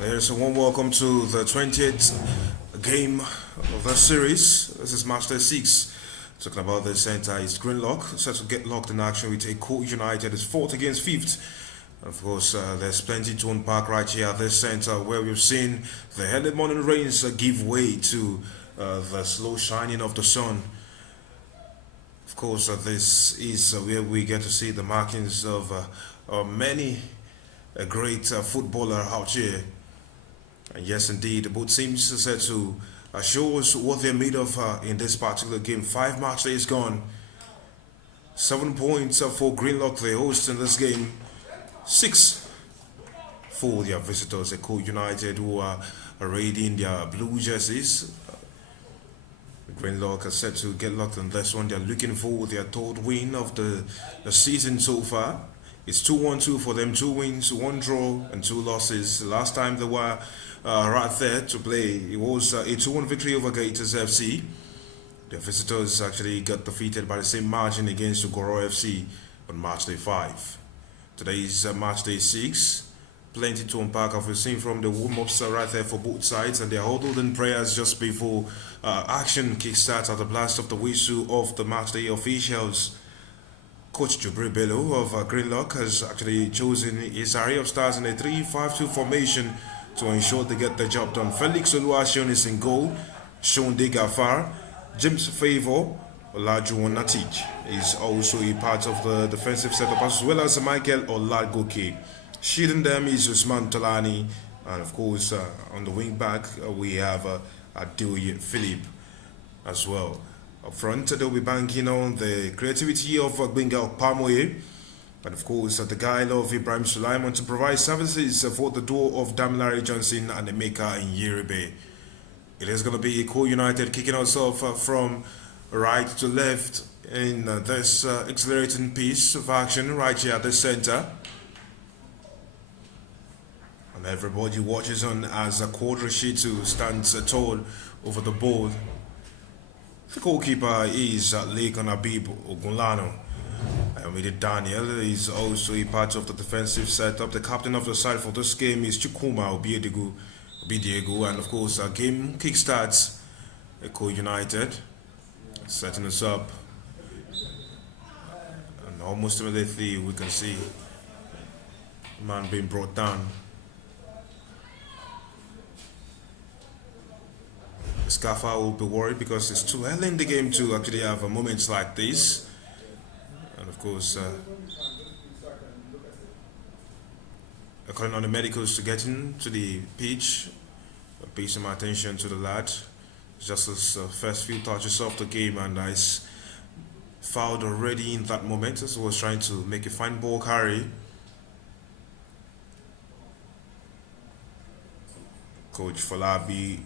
Here's a warm welcome to the 20th game of the series. This is match day 6. Talking about the center is Greenlock, set to get locked in action with Eko United. It's 4th against 5th. Of course, there's plenty to unpack right here at this center where we've seen the early morning rains give way to the slow shining of the sun. Of course, this is where we get to see the markings of many a great footballer out here. And yes, indeed, both teams set to show us what they're made of in this particular game. 5 match days gone. 7 points for Greenlock, the host in this game. 6 for their visitors, Eko United, who are arrayed in their blue jerseys. Greenlock are set to get locked in this one. They're looking for their 3rd win of the season so far. It's 2-1-2 for them, 2 wins, 1 draw, and 2 losses. Last time they were right there to play, it was a 2-1 victory over Gators FC. The visitors actually got defeated by the same margin against Goro FC on match day 5. Today is match day 6. Plenty to unpack. I've seen from the warm-ups right there for both sides, and they're huddled in prayers just before action kickstarts at the blast of the whistle of the match day officials. Coach Jubri Bello of Greenlock has actually chosen his array of stars in a 3-5-2 formation to ensure they get the job done. Felix Oluwaseun is in goal. Sean De Gafar, James Favor, Olajuwon Natic is also a part of the defensive setup, as well as Michael Olagoke. Shielding them is Usman Talani, and of course on the wing back we have Adeoye Philip as well. Up front, they'll be banking on the creativity of Benga Okpamoye, and of course the guile of Ibrahim Sulaiman to provide services for the duo of Damilare Johnson and Emeka Nyerebe. It is going to be Eko United kicking us off from right to left in this accelerating piece of action right here at the center. And everybody watches on as Quadrashitu stands tall over the ball. The goalkeeper is Lekan Habib Ogunlano. Ayomide Daniel is also a part of the defensive setup. The captain of the side for this game is Chukwuma Obidiegu, and of course our game kickstarts. Eko United setting us up, and almost immediately we can see the man being brought down. Scafa will be worried because it's too early in the game to actually have moments like this. And of course, calling on the medicals to get into the pitch, pay some attention to the lad. Just his first few touches of the game, and he's fouled already in that moment as he was trying to make a fine ball carry. Coach Falabi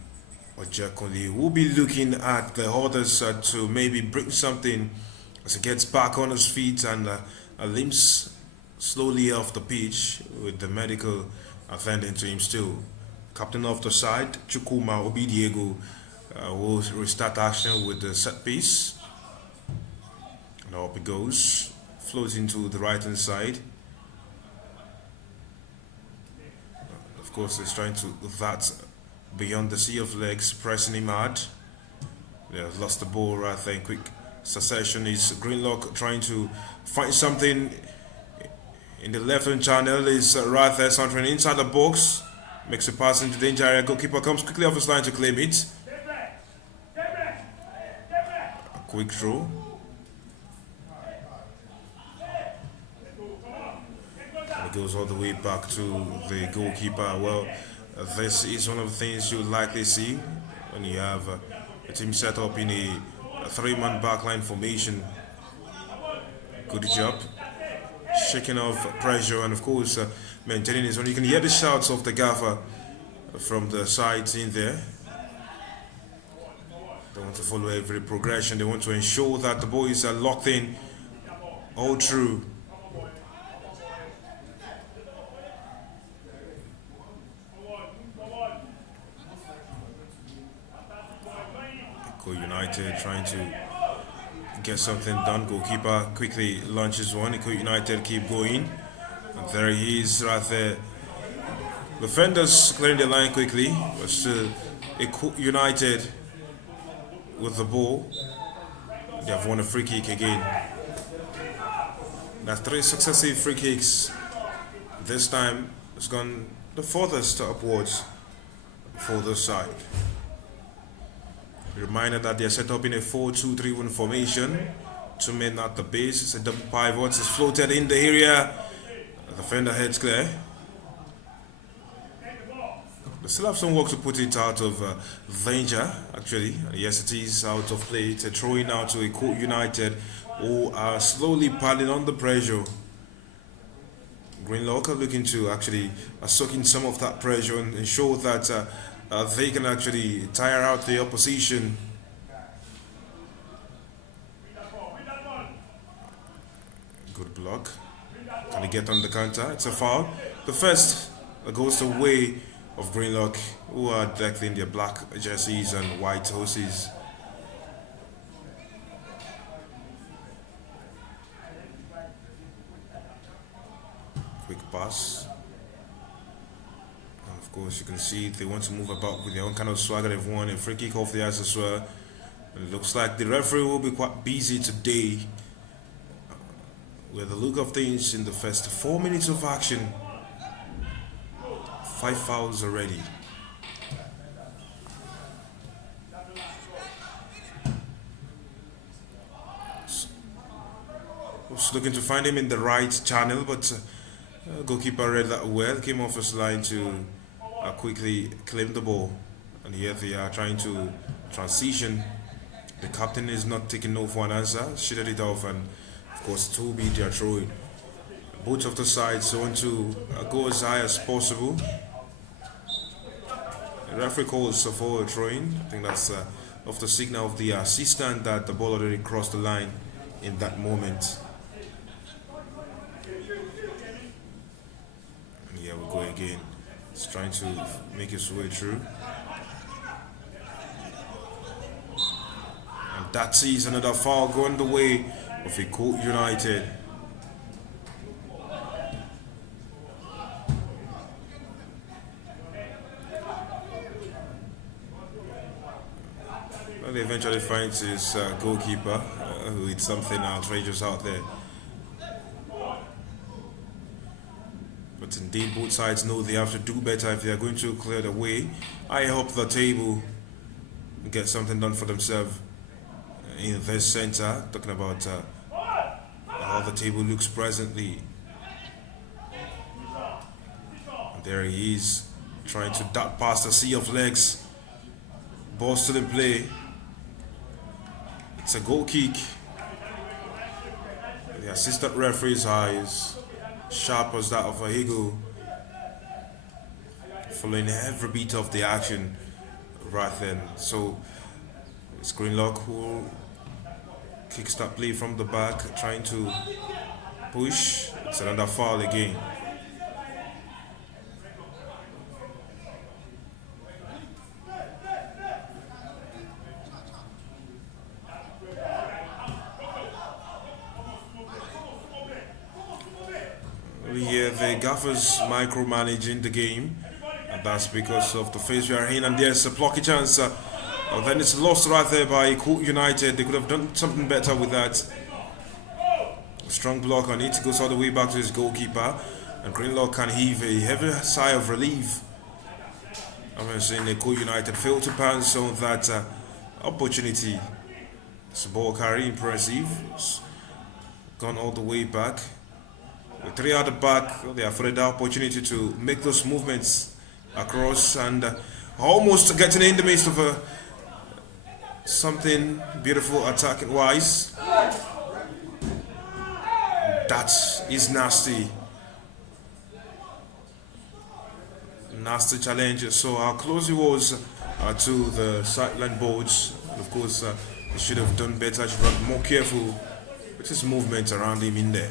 Ojakunle will be looking at the others to maybe bring something as he gets back on his feet and limps slowly off the pitch, with the medical attending to him still. Captain of the side, Chukwuma Obidiegu, will restart action with the set piece. And up it goes, floating to the right hand side. Of course, he's trying to that beyond the sea of legs, pressing him hard. They have lost the ball right there in quick succession. Is Greenlock trying to find something in the left hand channel? Is right there, something inside the box, makes a pass into danger area. Goalkeeper comes quickly off his line to claim it. A quick throw. And it goes all the way back to the goalkeeper. Well, this is one of the things you likely see when you have a team set up in a 3-man backline formation. Good job shaking off pressure, and of course maintaining his own. You can hear the shouts of the gaffer from the sides in there. They want to follow every progression. They want to ensure that the boys are locked in all through. United trying to get something done. Goalkeeper quickly launches one. Eko United keep going. And there he is right there, Defenders clearing the line quickly, but still Eko United with the ball. They have won a free kick again. That's 3 successive free kicks. This time it's gone the furthest upwards for this side. Reminder that they are set up in a 4-2-3-1 formation. 2 men at the base. It's a double pivot. It's floated in the area. The defender heads clear. They still have some work to put it out of danger, actually. Yes, it is out of play. It's a throw-in now to Eko United, who are slowly piling on the pressure. Greenlock are looking to actually soak in some of that pressure and ensure that they can actually tire out the opposition. Good block. Can he get on the counter? It's a foul. The first goes the way of Greenlock, who are decked in their black jerseys and white horses. Quick pass. And of course, you can see they want to move about with their own kind of swagger. They've won a free kick off the ice as well. And it looks like the referee will be quite busy today. With the look of things in the first 4 minutes of action, 5 fouls already. Was looking to find him in the right channel, but goalkeeper read that well. Came off his line to quickly claim the ball, and here they are trying to transition. The captain is not taking no for an answer. Shitted it off, and of course it will be their throwing. Both of the sides want to go as high as possible. The referee calls for a throw-in. I think that's off the signal of the assistant that the ball already crossed the line in that moment. And here we go again. He's trying to make his way through. And that is another foul going the way of Eko United. Well, he eventually finds his goalkeeper with something outrageous out there. But indeed, both sides know they have to do better if they are going to clear the way. I hope the table get something done for themselves in this center. Talking about how the table looks presently. And there he is, trying to dart past the sea of legs. Ball still in play. It's a goal kick. The assistant referee's eyes sharp as that of a eagle, following every beat of the action right then. So it's Greenlock who kicks that play from the back, trying to push. It's another foul again. We hear the gaffers micromanaging the game, and that's because of the phase we are in. And there's a plucky chance. Then it's lost right there by Eko United. They could have done something better with that. A strong block on it. Goes all the way back to his goalkeeper, and Greenlock can heave a heavy sigh of relief. I'm saying Eko United failed to pounce on that opportunity. This ball carry impressive. It's gone all the way back. With 3 at the back, they afforded the opportunity to make those movements across and almost getting in the midst of something beautiful attacking wise. That is nasty. Nasty challenge. So how close he was to the sideline boards. And of course, he should have done better. Should have been more careful with his movement around him in there.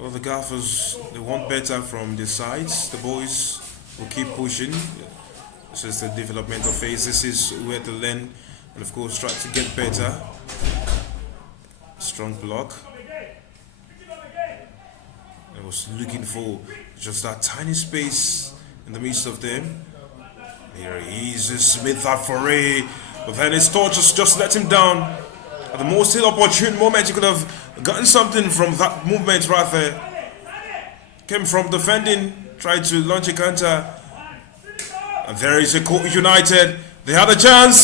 Well, the Gaffers, they want better from the sides. The boys will keep pushing. This is the developmental phase. This is where to learn and, of course, try to get better. Strong block. I was looking for just that tiny space in the midst of them. Here he is, Smith that foray. But then his torches just let him down. At the most opportune moment, he could have gotten something from that movement right there. Came from defending, tried to launch a counter. And there is Eko United. They had a chance.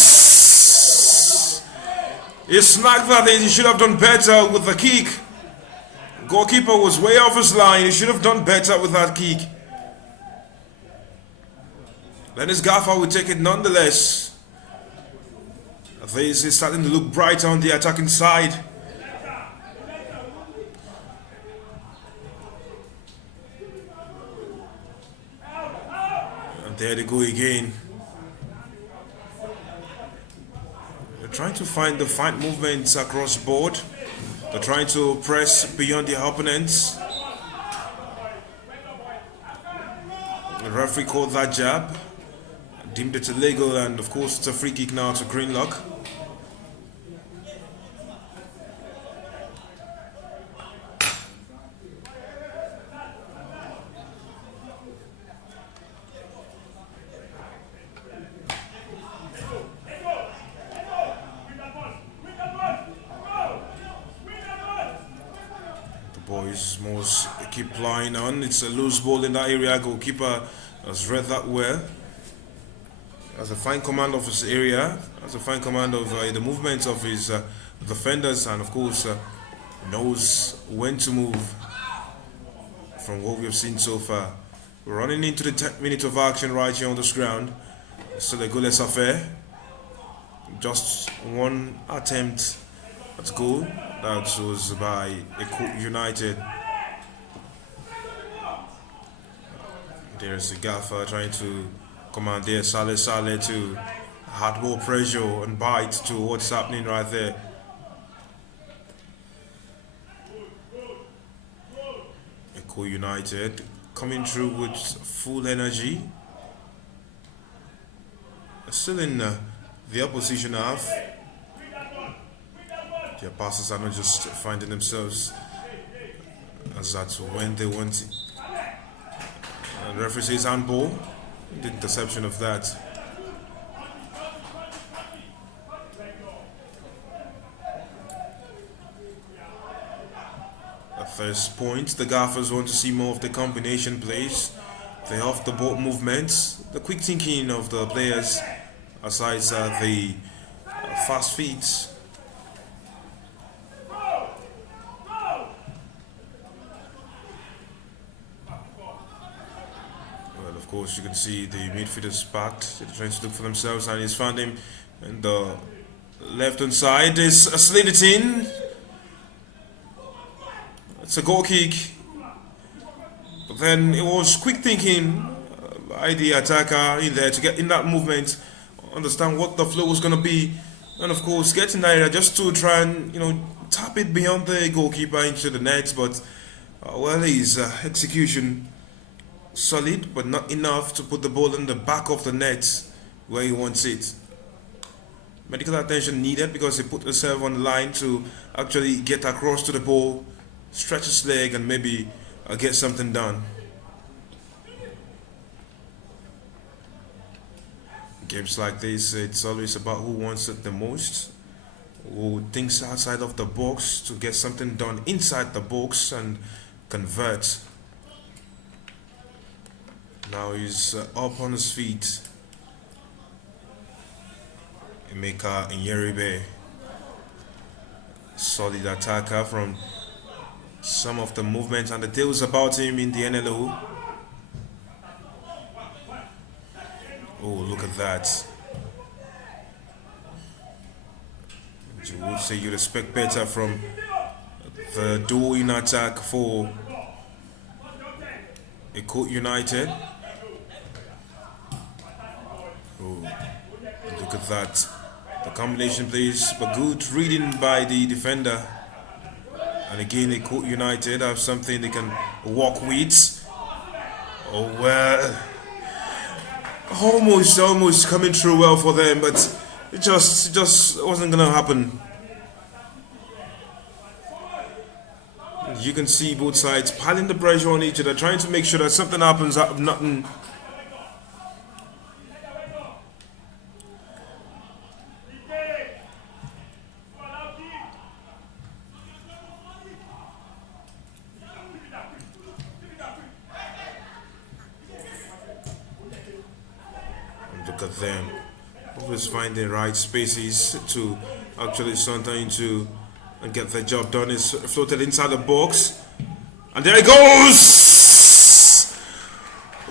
He snagged that. He should have done better with the kick. Goalkeeper was way off his line. He should have done better with that kick. Dennis Gaffer will take it nonetheless. This is starting to look brighter on the attacking side. And there they go again. They're trying to find the fine movements across board. They're trying to press beyond their opponents. The referee called that jab, deemed it illegal, and of course it's a free kick now to Greenlock. Boys must keep plying on. It's a loose ball in that area. Goalkeeper has read that well. Has a fine command of his area. Has a fine command of the movements of his defenders, and of course knows when to move. From what we have seen so far, we're running into the 10th minute of action right here on this ground. Still a goalless affair. Just one attempt at goal. That was by Eko United. There's the Gaffer trying to command there. Saleh to hardball pressure and bite to what's happening right there. Eko United coming through with full energy. Still in the opposition half. Their passes are not just finding themselves as that's when they want it. And referee says handball. The interception of that. At first point, the Gaffers want to see more of the combination plays, the off the ball movements, the quick thinking of the players, aside the fast feet. Of course, you can see the midfielders packed. They're trying to look for themselves, and he's found him. And the left hand side is slid it in. It's a goal kick. But then it was quick thinking by the attacker in there to get in that movement, understand what the flow was going to be, and of course get in that area just to try and tap it beyond the goalkeeper into the net. But well, his execution solid, but not enough to put the ball in the back of the net where he wants it. Medical attention needed because he put himself on the line to actually get across to the ball, stretch his leg, and maybe get something done. Games like this, it's always about who wants it the most, who thinks outside of the box to get something done inside the box and convert. Now he's up on his feet. Emeka Nyeribe, solid attacker from some of the movements and the tales about him in the NLO. Oh, look at that. You would say you'd expect better from the duo in attack for Eko United. Oh, look at that. The combination plays, but good reading by the defender. And again, Eko United have something they can walk with. Oh well, almost coming through well for them, but it just wasn't gonna happen. You can see both sides piling the pressure on each other, trying to make sure that something happens out of nothing. Look at them. Always find the right spaces to actually saunter into and get the job done. It's floated inside the box. And there it goes!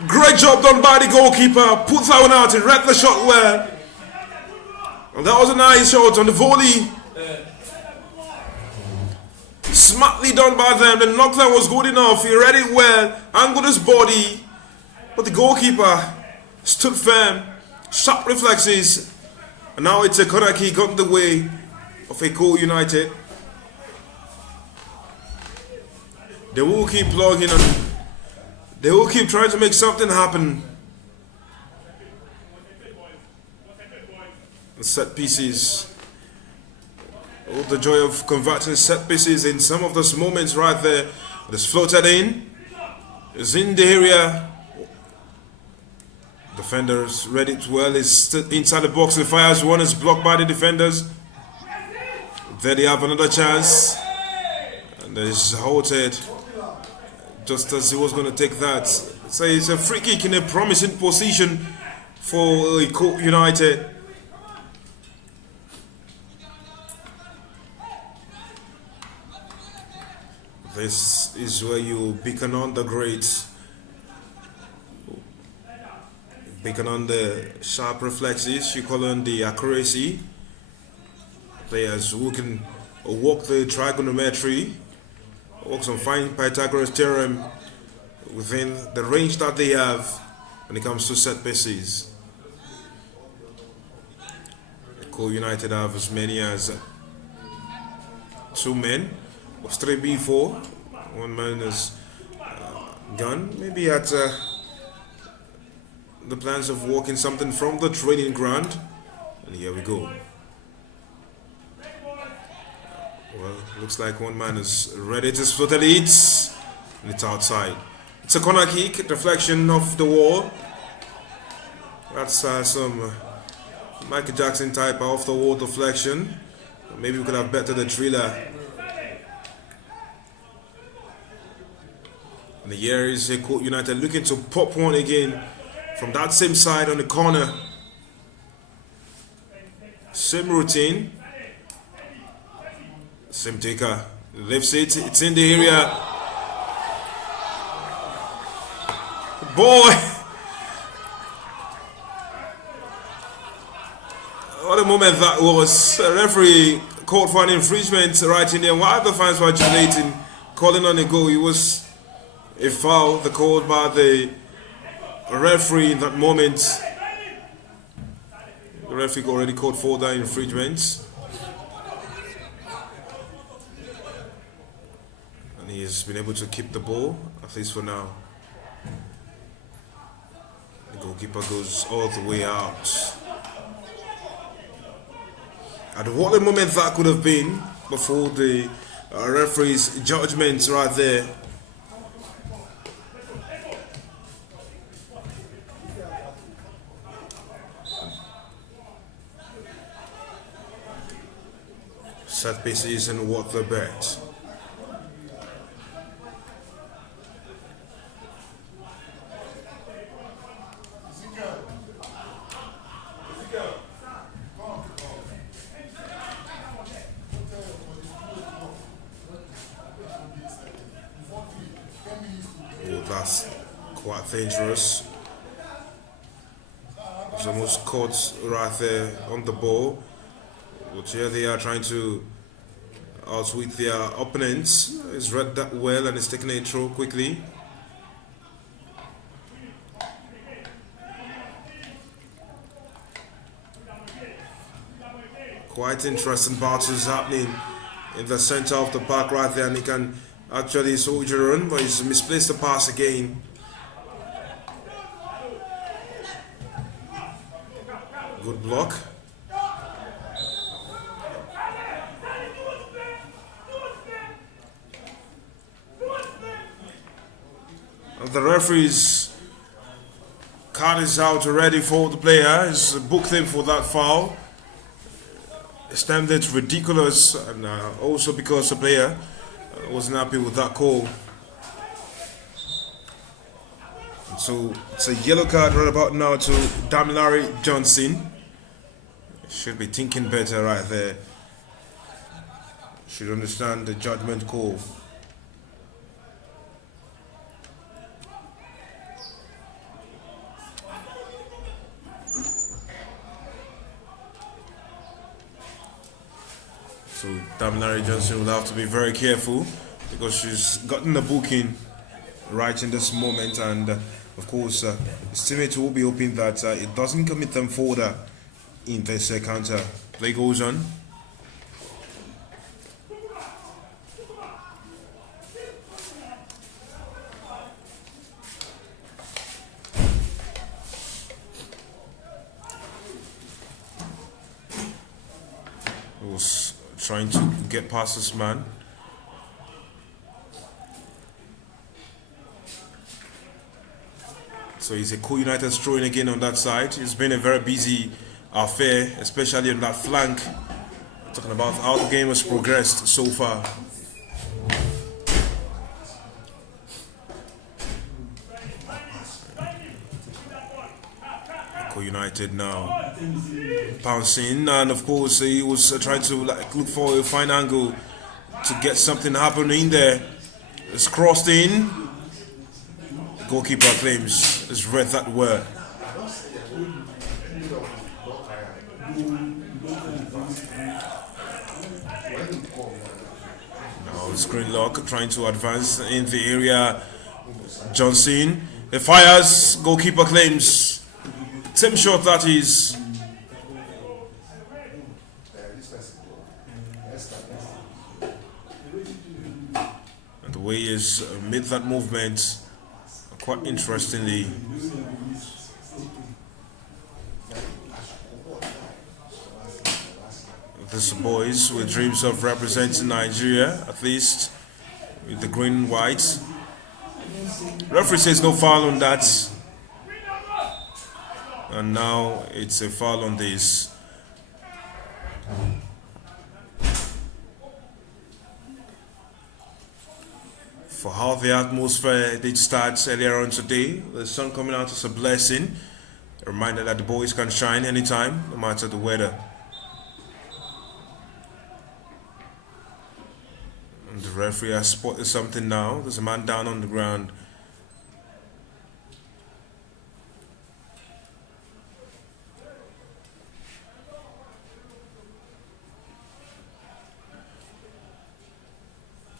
Great job done by the goalkeeper. Put that one out. He read the shot well. And that was a nice shot on the volley. Smartly done by them. The knockdown was good enough. He read it well. Angled his body. But the goalkeeper stood firm. Sharp reflexes. And now it's a corner kick on the way of Eko United. They will keep plugging and they will keep trying to make something happen. Set pieces. Oh, the joy of converting set pieces in some of those moments right there. It's floated in. It's in the area. Defenders read it well. It's inside the box. The fires one is blocked by the defenders. There they have another chance. And it's halted just as he was going to take that. So it's a free kick in a promising position for Eko United. This is where you beacon on the greats. Beacon on the sharp reflexes, you call on the accuracy. Players who can walk the trigonometry, work some fine Pythagoras theorem within the range that they have when it comes to set pieces. Eko United have as many as 2 men, was 3B4, 1 man is gone. Maybe at the plans of walking something from the training ground. And here we go. Well, looks like 1 man is ready to split it. And it's outside. It's a corner kick, deflection off the wall. That's some Michael Jackson type off the wall deflection. Maybe we could have bettered the thriller. And here is Eko United looking to pop one again from that same side on the corner. Same routine. Same taker. Lifts it. It's in the area. Boy! What a moment that was. A referee called for an infringement right in there. While the fans were jubilating, calling on a goal, it was a foul. The call by the referee in that moment. The referee already called for that infringement. And he has been able to keep the ball, at least for now. The goalkeeper goes all the way out. And what a moment that could have been before the referee's judgment right there. Set piece isn't worth the bet. Oh, that's quite dangerous. It's almost caught right there on the ball. But here they are trying to outwit their opponents. He's read that well and is taking it through quickly. Quite interesting battles happening in the center of the park right there, and he can actually soldier on, but he's misplaced the pass again. Good block. And the referee's card is out already for the player. He's booked him for that foul. It's timed it ridiculous, and also because the player wasn't happy with that call. And so it's a yellow card right about now to Damilare Johnson. Should be thinking better right there. Should understand the judgment call. So Damilare Johnson will have to be very careful because she's gotten the booking right in this moment, and of course his teammates will be hoping that it doesn't commit them further in this counter. Play goes on. Was trying to get past this man. So he's Eko United throwing again on that side. It's been a very busy affair, especially on that flank. Talking about how the game has progressed so far. Eko United now bouncing, and of course he was trying to look for a fine angle to get something happening there. It's crossed in. The goalkeeper claims it's read that word. Now it's Greenlock trying to advance in the area. Johnson, he fires. Goalkeeper claims. Same shot that is. And the way he's made that movement, quite interestingly. These boys with dreams of representing Nigeria, at least with the green and white. Referee says no foul on that. And now it's a foul on this. For how the atmosphere did start earlier on today, the sun coming out is a blessing. A reminder that the boys can shine anytime, no matter the weather. And the referee has spotted something now. There's a man down on the ground.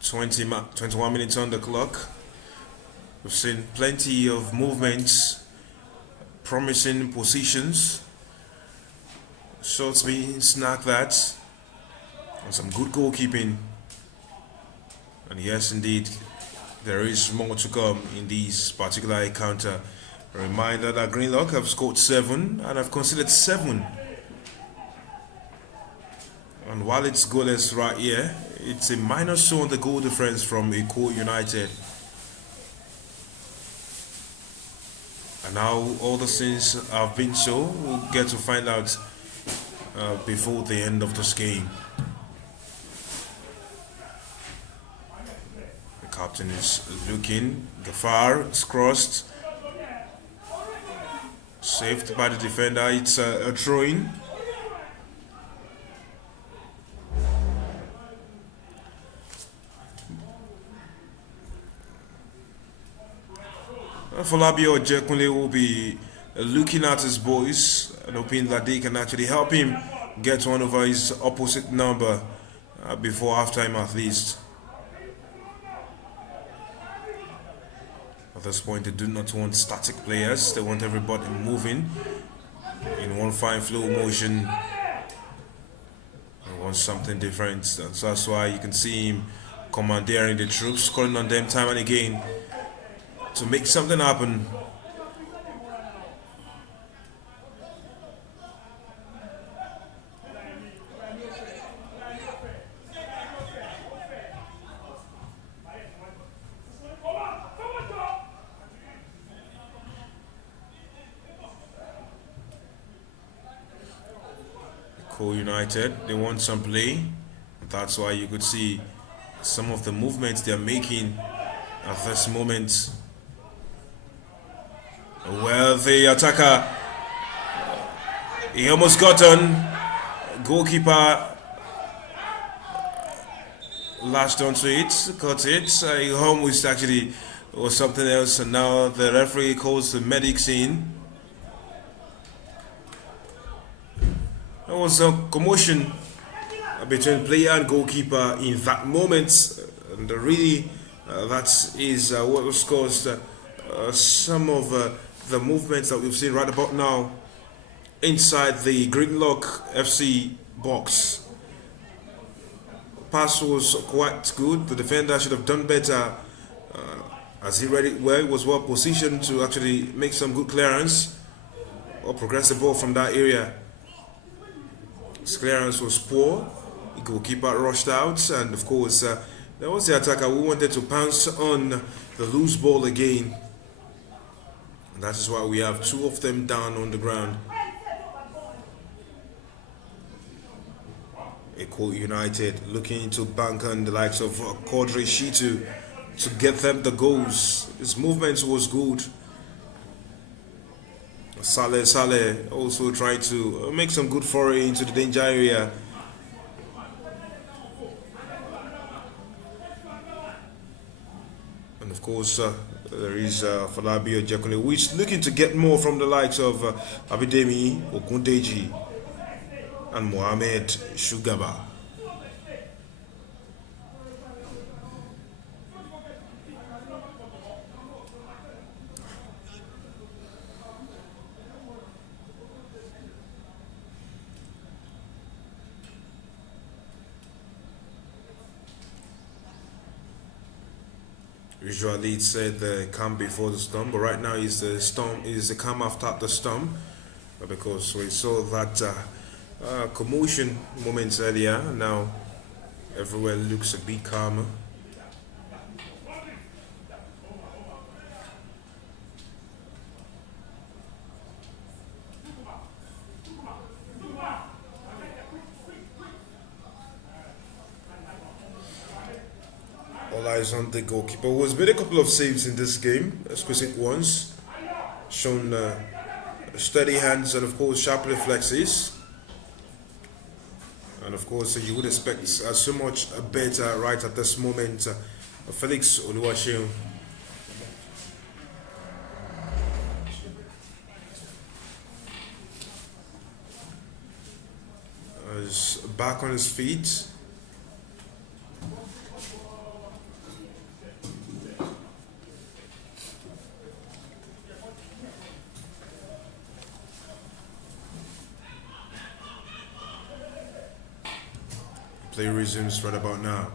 21 minutes on the clock. We've seen plenty of movements, promising positions, shots being snagged that, and some good goalkeeping. And yes, indeed, there is more to come in this particular encounter. A reminder that Greenlock have scored 7 and have conceded 7. And while it's goalless right here, it's a -2 on the goal difference from Eko United. And now all the things have been so, we'll get to find out before the end of this game. The captain is looking. Gafar is crossed. Saved by the defender. It's a throw-in. Fabio Jekunle will be looking at his boys and hoping that they can actually help him get one over his opposite number before halftime at least. At this point, they do not want static players. They want everybody moving in one fine flow motion. And wants something different. So that's why you can see him commandeering the troops, calling on them time and again to make something happen. Eko United, they want some play. That's why you could see some of the movements they're making at this moment. Well, the attacker, he almost got on. Goalkeeper lashed onto it, caught it. He almost actually was something else, and now the referee calls the medics in. There was a commotion between player and goalkeeper in that moment, and really that is what was caused some of the movements that we've seen right about now inside the Greenlock FC box. Pass was quite good. The defender should have done better as he read it well. He was well positioned to actually make some good clearance or progress the ball from that area. His clearance was poor. The goalkeeper rushed out, and of course, there was the attacker who wanted to pounce on the loose ball again. And that is why we have two of them down on the ground. Eko United looking to bank on the likes of Quadri Shitu to get them the goals. His movement was good. Saleh also tried to make some good foray into the danger area. And of course, there is Falabio Jakone, which looking to get more from the likes of Abidemi Okundeji and Mohamed Shugaba. Usually it said the calm before the storm, but right now is the calm after the storm, because we saw that commotion moments earlier. Now everywhere looks a bit calmer. All eyes on the goalkeeper, who has made a couple of saves in this game, exquisite ones, shown steady hands and of course sharp reflexes. And of course, you would expect so much better right at this moment. Felix Oluwaseun is back on his feet. Play resumes right about now.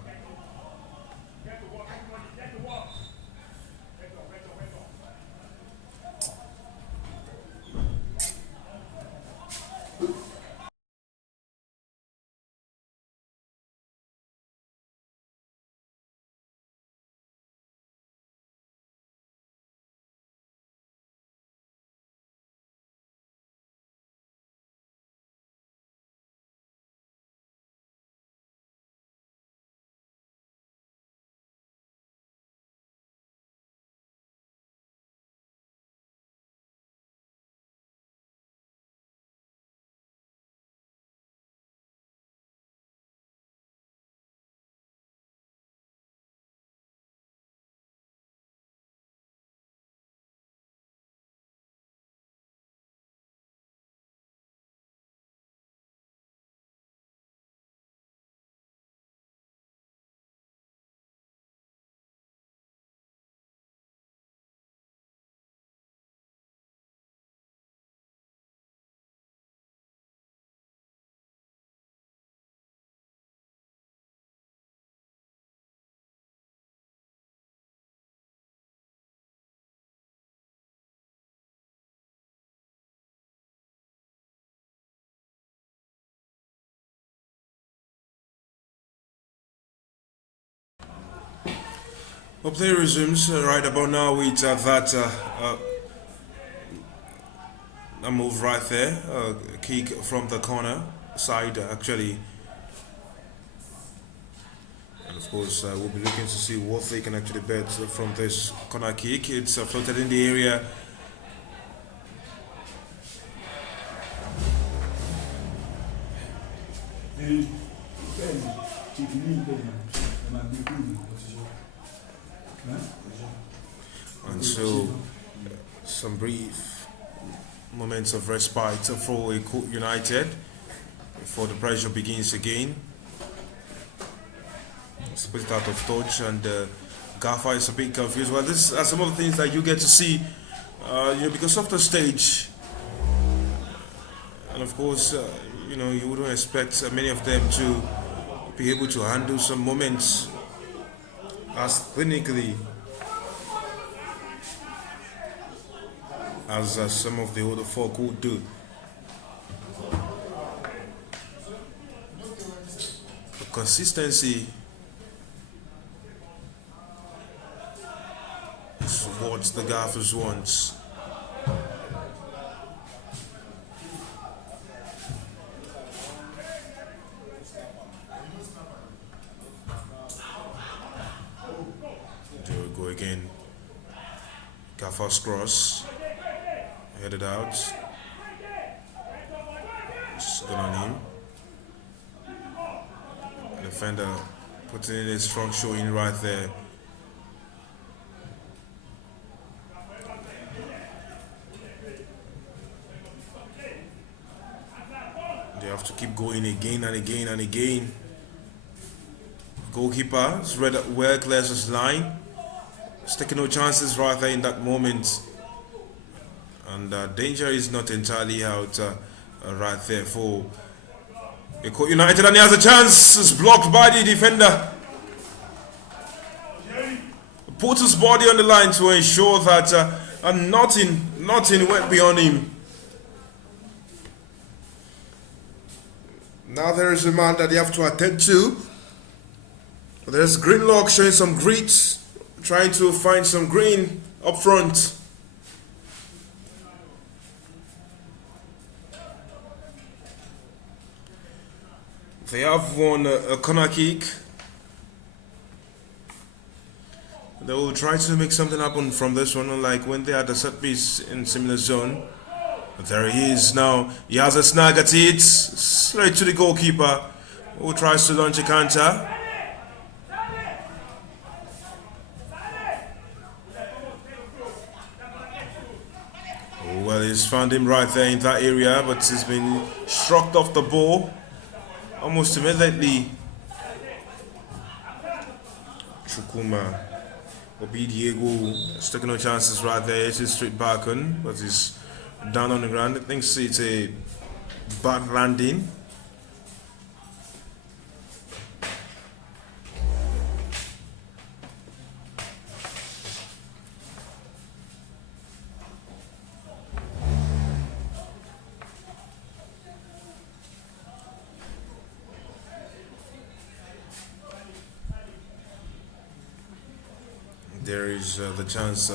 Well, play resumes right about now with that a move right there, kick from the corner side actually, and of course we'll be looking to see what they can actually bet from this corner kick. It's floated in the area. And so some brief moments of respite for Eko United before the pressure begins again. Let's put it out of touch, and Gaffer is a bit confused. Well, this are some of the things that you get to see, because of the stage, and of course, you wouldn't expect many of them to be able to handle some moments as clinically as some of the other folk would do. The consistency is what the Gaffers wants. There we go again. Gaffer's cross. Headed out. It's good on him. Defender putting in a strong showing right there. They have to keep going again and again and again. Goalkeeper is read well, clears his line. He's taking no chances right there in that moment. And danger is not entirely out right there for Eko United, and he has a chance. It's blocked by the defender. Puts his body on the line to ensure that nothing went beyond him. Now there is a man that you have to attend to. There's Greenlock showing some grit, trying to find some green up front. They have won a corner kick. They will try to make something happen from this one, unlike when they had a set piece in similar zone. But there he is now. He has a snag at it. Straight to the goalkeeper, who tries to launch a counter. Well, he's found him right there in that area, but he's been struck off the ball almost immediately. Chukuma Obidiego is taking no chances right there. It's straight back on, but he's down on the ground. I think it's a bad landing. There is the chance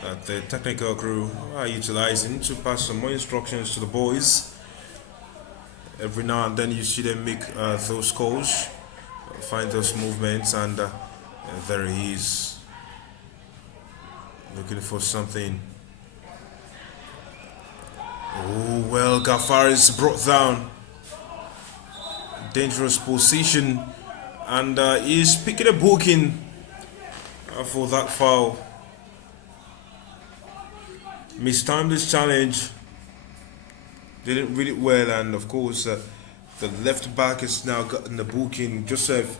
that the technical crew are utilizing to pass some more instructions to the boys. Every now and then you see them make those calls, find those movements, and there he is, looking for something. Oh, well, Gafar is brought down. Dangerous position, and he's picking a booking for that foul. Mistimed this challenge, didn't read it well, and of course the left back has now gotten the booking. Joseph.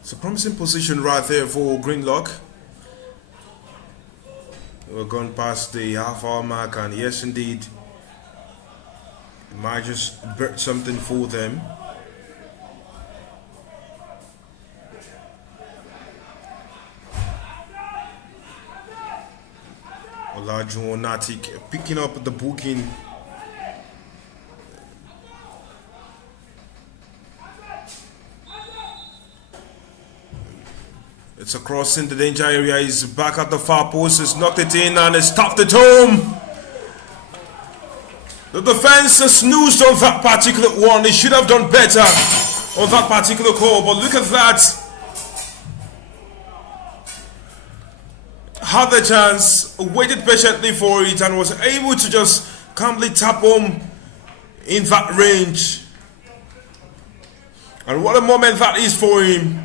It's a promising position right there for Greenlock. We're gone past the half-hour mark, and yes, indeed, it might just birth something for them. Eko United picking up the booking. It's a cross in the danger area. He's back at the far post. He's knocked it in and it's tapped it home. The defense has snoozed on that particular one. They should have done better on that particular call. But look at that. Had the chance, waited patiently for it, and was able to just calmly tap home in that range. And what a moment that is for him.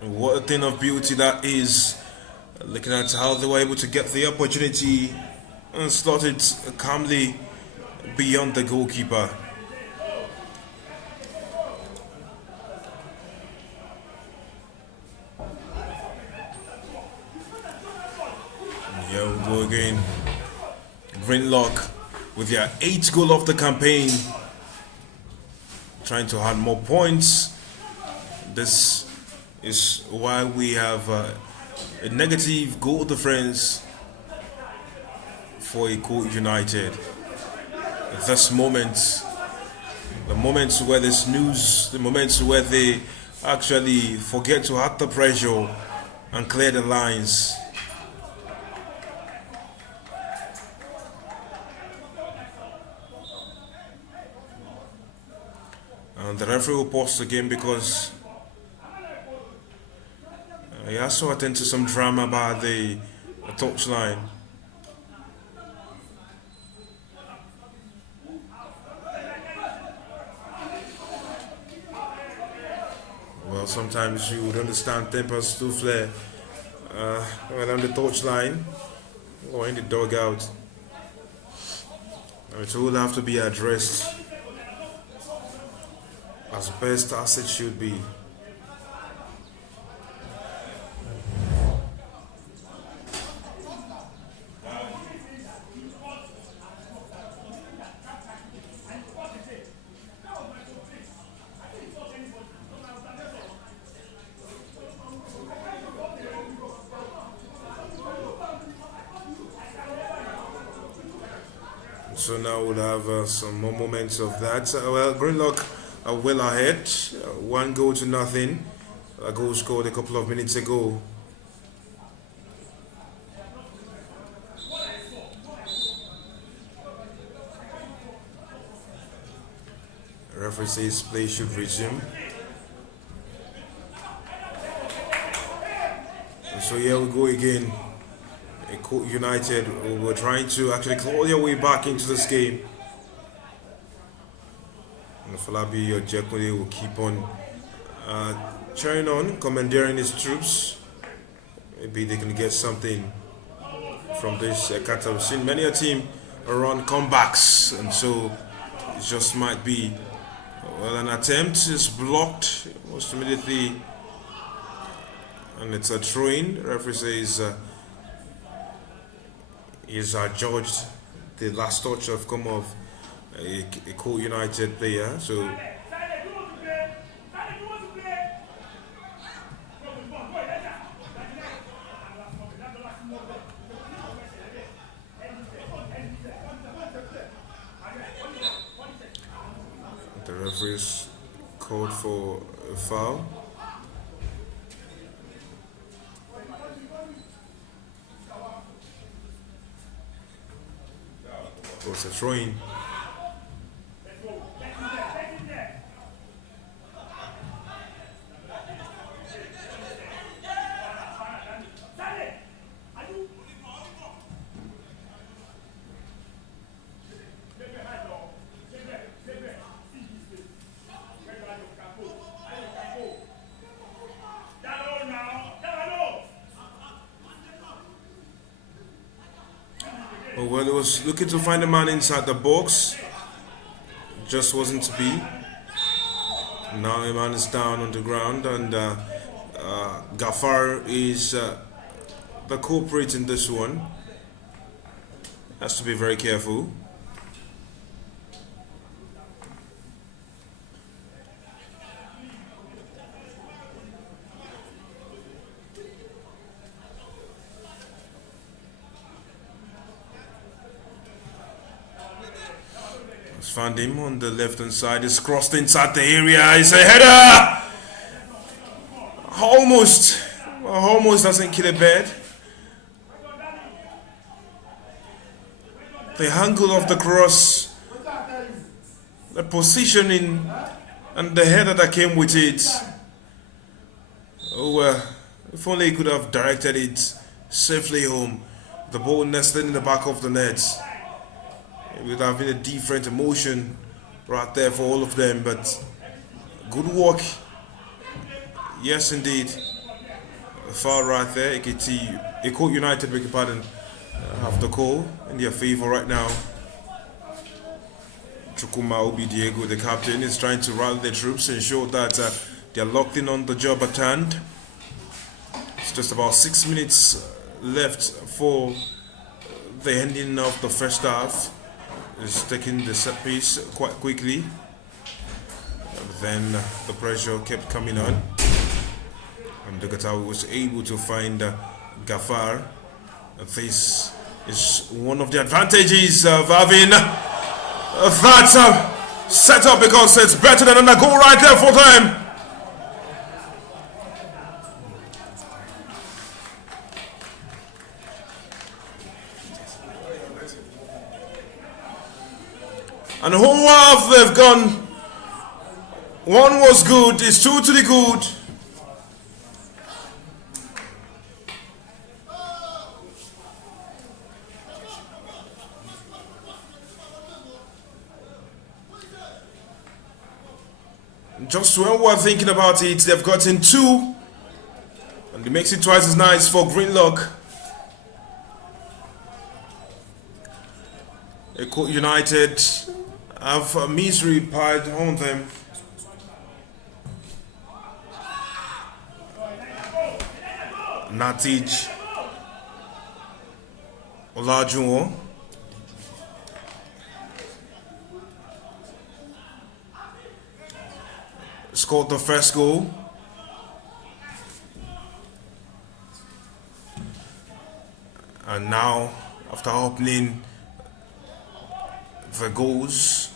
What a thing of beauty that is. Looking at how they were able to get the opportunity and slot it calmly beyond the goalkeeper. And here we go again. Greenlock with their 8th goal of the campaign, trying to add more points. This is why we have a negative goal difference for Eko United. At this moment, the moments where they snooze, the moments where they actually forget to add the pressure and clear the lines. And the referee will pause the game because he has to attend to some drama by the touchline. Well, sometimes you would understand tempers to flare when on the touchline or in the dugout. It will have to be addressed as best as it should be. So now we'll have some more moments of that. Well, Greenlock are well ahead, 1-0. A goal scored a couple of minutes ago. The referee says play should resume. And so here we go again. Eko United were trying to actually claw their way back into this game. And Falabi Ojekunle will keep on cheering on, commandeering his troops. Maybe they can get something from this Kata. We've seen many a team run comebacks, and so it just might be, well, an attempt is blocked almost immediately, and it's a throw-in. The referee says is judged the last touch have come of a Eko United player. So the referees called for a foul. It was a throw-in. Well, it was looking to find a man inside the box. Just wasn't to be. Now a man is down on the ground, and Gafar is the culprit in this one. Has to be very careful. found him on the left hand side. He's crossed inside the area. It's a header. Almost doesn't kill a bird. The angle of the cross, the positioning, and the header that came with it. If only he could have directed it safely home. The ball nested in the back of the net. It would have been a different emotion right there for all of them. But good work. Yes, indeed. Foul right there. Eko United, beg your pardon, have the call in their favor right now. Chukuma Obi Diego, the captain, is trying to rally the troops, ensure that they're locked in on the job at hand. It's just about 6 minutes left for the ending of the first half. Is taking the set piece quite quickly. Then the pressure kept coming on, and Dugatawi was able to find Gafar. This is one of the advantages of having that set up, because it's better than a goal right there for them. And whole half they've gone. One was good, it's two to the good. Just when we're thinking about it, they've gotten two, and it makes it twice as nice for Greenlock. Eko United have a misery piled on them. Natij Olajuwon scored the first goal. And now, after opening the goals,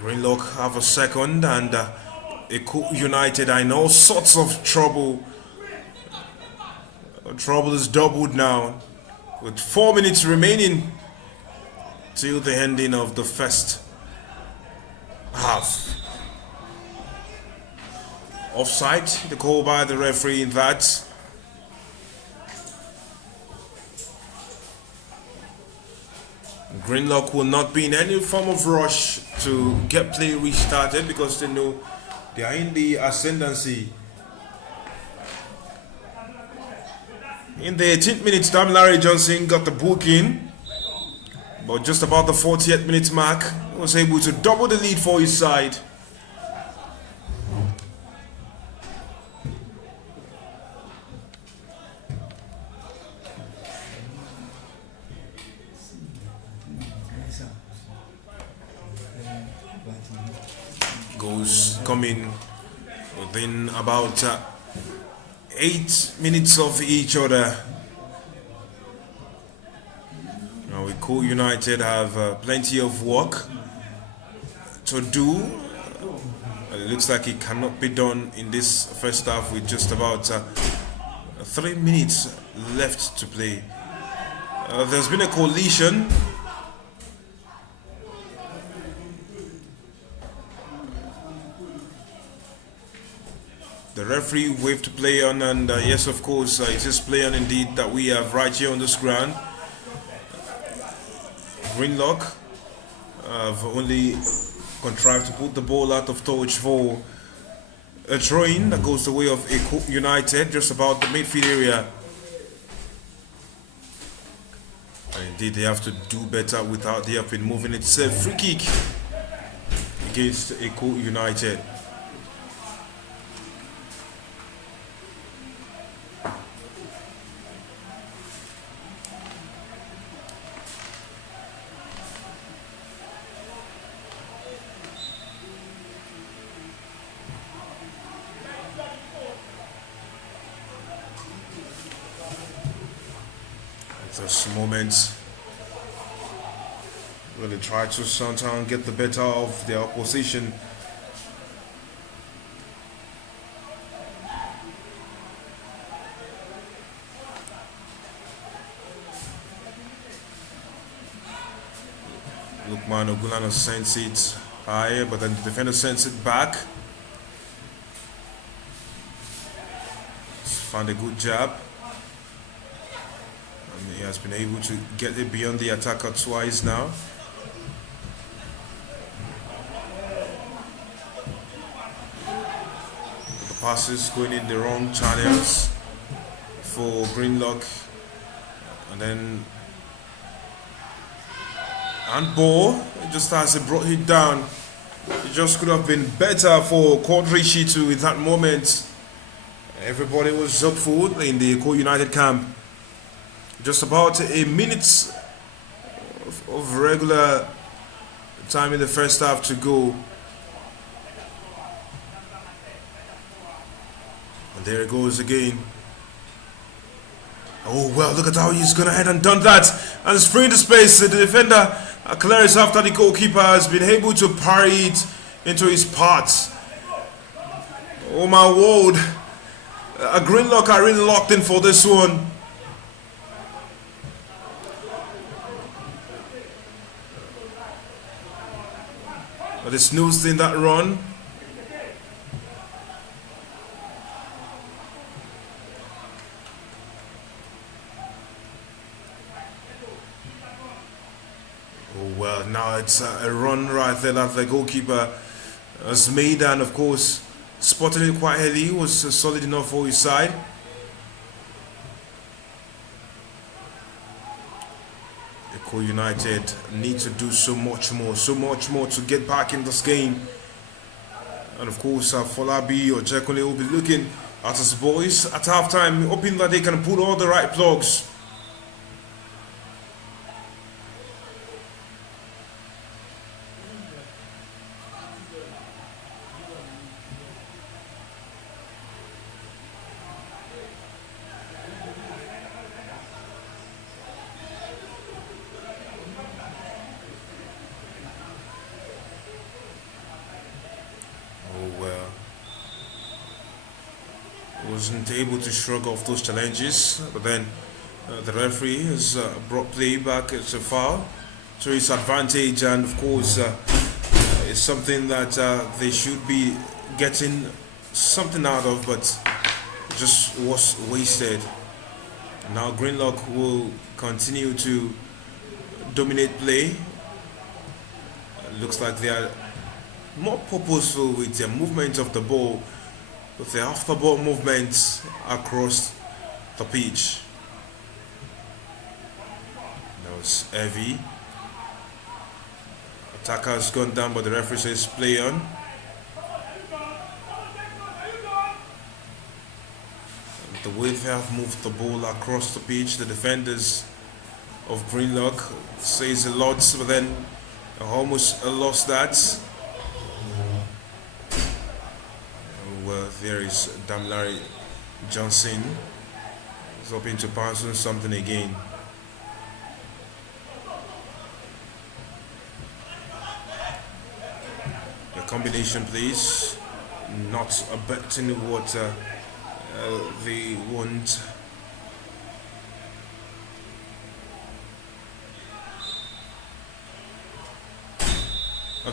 Greenlock have a second, and Eko United are in all sorts of trouble. Trouble is doubled now, with 4 minutes remaining till the ending of the first half. Offside, the call by the referee in that. Greenlock will not be in any form of rush to get play restarted, because they know they are in the ascendancy. In the 18th minute, Larry Johnson got the booking, but just about the 40th minute mark, he was able to double the lead for his side. Goals coming within about 8 minutes of each other. Now, Eko United have plenty of work to do. It looks like it cannot be done in this first half, with just about 3 minutes left to play. There's been a collision. The referee waved to play on, and yes, of course, it is play on indeed that we have right here on this ground. Greenlock have only contrived to put the ball out of touch for a throw-in that goes the way of Eko United, just about the midfield area. And indeed, they have to do better without the up in moving. It's a free kick against Eko United. This moment Really try to sometimes get the better of their opposition. Lukman Ogulano sends it higher, but then the defender sends it back. Found a good jab. And he has been able to get it beyond the attacker twice now. The passes going in the wrong channels for Greenlock. And then handball, just as he brought it down. It just could have been better for Quadrishi to in that moment. Everybody was hopeful in the Eko United camp. Just about a minute of regular time in the first half to go. And there it goes again. Oh well, look at how he's gone ahead and done that. And it's free in the space. The defender clears after the goalkeeper has been able to parry it into his path. Oh my word. Greenlock are really locked in for this one. But it's snoozed in that run. Oh well, now it's a run right there that the goalkeeper has made, and of course spotted it quite early. It was solid enough for his side. Eko United need to do so much more to get back in this game. And of course, Folabi or Jekole will be looking at his boys at halftime, hoping that they can pull all the right plugs. Wasn't able to shrug off those challenges, but then the referee has brought play back. It's a foul to his advantage, and of course it's something that they should be getting something out of, but it just was wasted. Now Greenlock will continue to dominate play. Looks like they are more purposeful with their movement of the ball, with the after-ball movements across the pitch. That was heavy. Attacker has gone down, but the referee says play on. The way they have moved the ball across the pitch, the defenders of Greenlock says a lot, but then almost lost that. Well, there is Damlari Johnson. He's hoping to pass on something again. The combination, please. Not abetting what they want.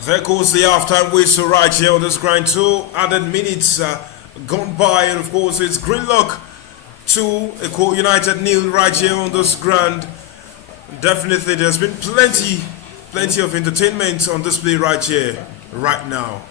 There goes the halftime whistle right here on this grind. 2 added minutes gone by, and of course it's Greenlock 2, Eko United 0 right here on this ground. Definitely there's been plenty of entertainment on display right here, right now.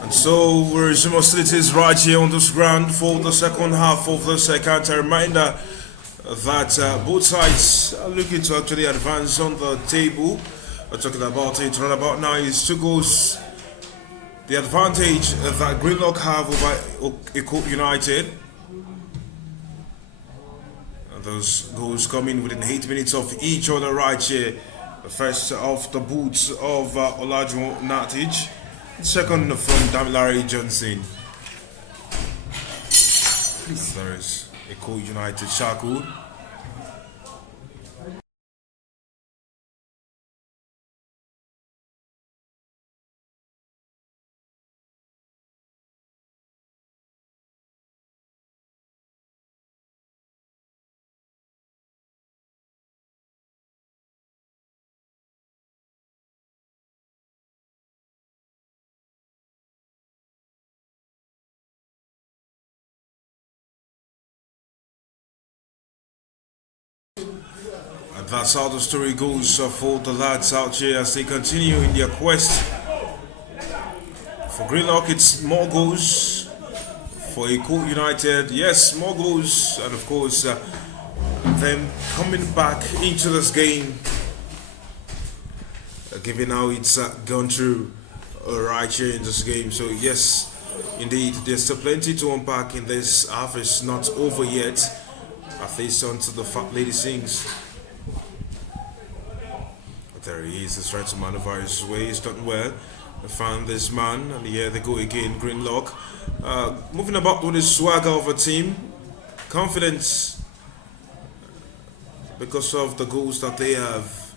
And so we resume hostilities right here on this ground for the second half of the second. A reminder that both sides are looking to actually advance on the table. We're talking about it right about now is 2 goals. The advantage that Greenlock have over Eko United. And those goals coming within 8 minutes of each other right here. The first off the boots of Olajuwon Natic. The second from Damilare Johnson. And there is Eko United shackled. And that's how the story goes for the lads out here as they continue in their quest. For Greenlock, it's more goals. For Eko United, yes, more goals. And of course, them coming back into this game, given how it's gone through right here in this game. So, yes, indeed, there's still plenty to unpack in this half. It's not over yet. At least onto the fat lady sings. There he is, he's trying to maneuver his way, he's done well. They found this man, and here they go again, Greenlock. Moving about with the swagger of a team, confidence because of the goals that they have.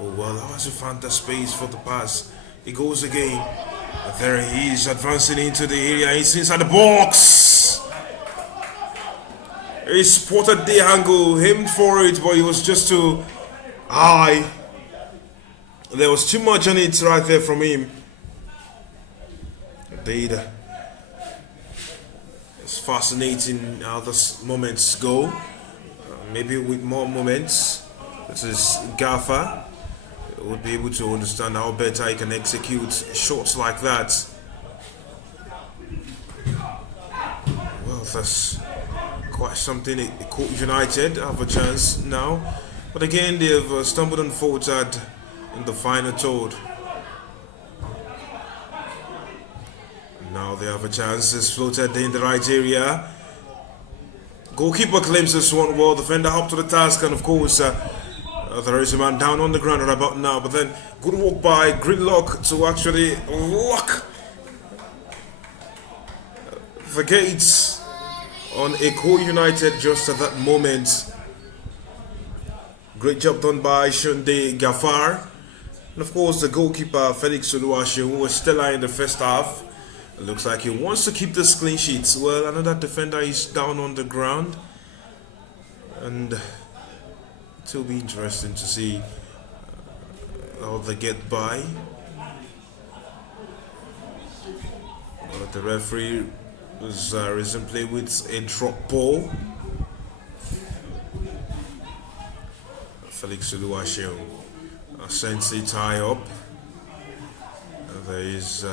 Oh well, that was a fantastic space for the pass. He goes again. There he is, advancing into the area, he's inside the box. He spotted the angle, aimed for it, but he was just too high. There was too much on it right there from him. Indeed, it's fascinating how those moments go. Maybe with more moments, this is Gaffer would be able to understand how better he can execute shots like that. Well, that's quite something. Eko United have a chance now, but again they've stumbled and faltered in the final third. Now they have a chance. It's floated in the right area. Goalkeeper claims this one well. Defender up to the task, and of course there is a man down on the ground right about now. But then good work by Greenlock to actually lock the gates on Eko United just at that moment. Great job done by Shunde Gafar. And of course, the goalkeeper, Felix Oluwaseun, who was stellar in the first half. It looks like he wants to keep this clean sheet. Well, another defender is down on the ground. And it will be interesting to see how they get by. But the referee was resumed play with a drop ball. Felix Oluwaseun sends it high up. There is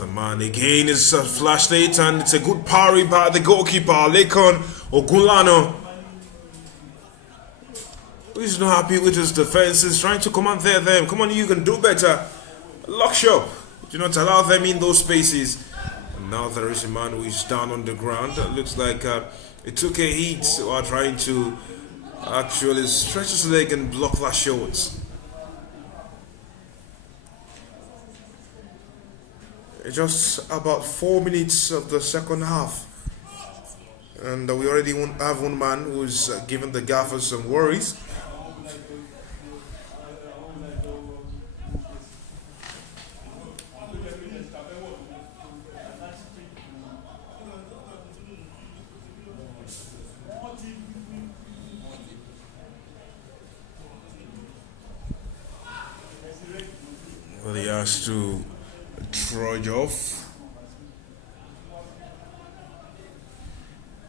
the man again is flashed it, and it's a good parry by the goalkeeper Lekon Ogunlano. He's not happy with his defense. He's trying to command them. Come on, you can do better. Lock shop. Do not allow them in those spaces. And now there is a man who is down on the ground. It looks like it took a hit while trying to actually stretch his leg and block that shot. Just about 4 minutes of the second half, and we already have one man who's given the gaffers some worries. Well, he has to trudge off.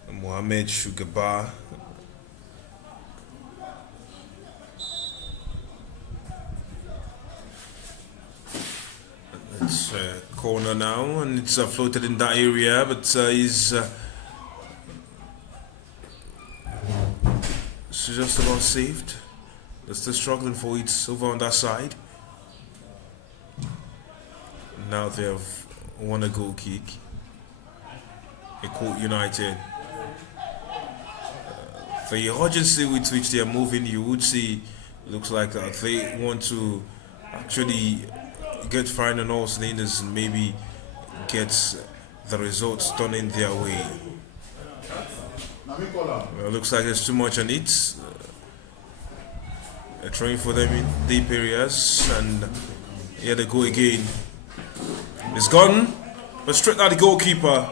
Mohamed Shugaba corner now, and it's floated in that area, but he's just about saved. They're still struggling for it over on that side. Now they have won a goal kick. Eko United. The urgency with which they are moving, you would see, looks like that they want to actually get firing on all cylinders and maybe get the results done in their way. Looks like there's too much on it. They're trying for them in deep areas, and here they go again. It's gone, but straight at the goalkeeper,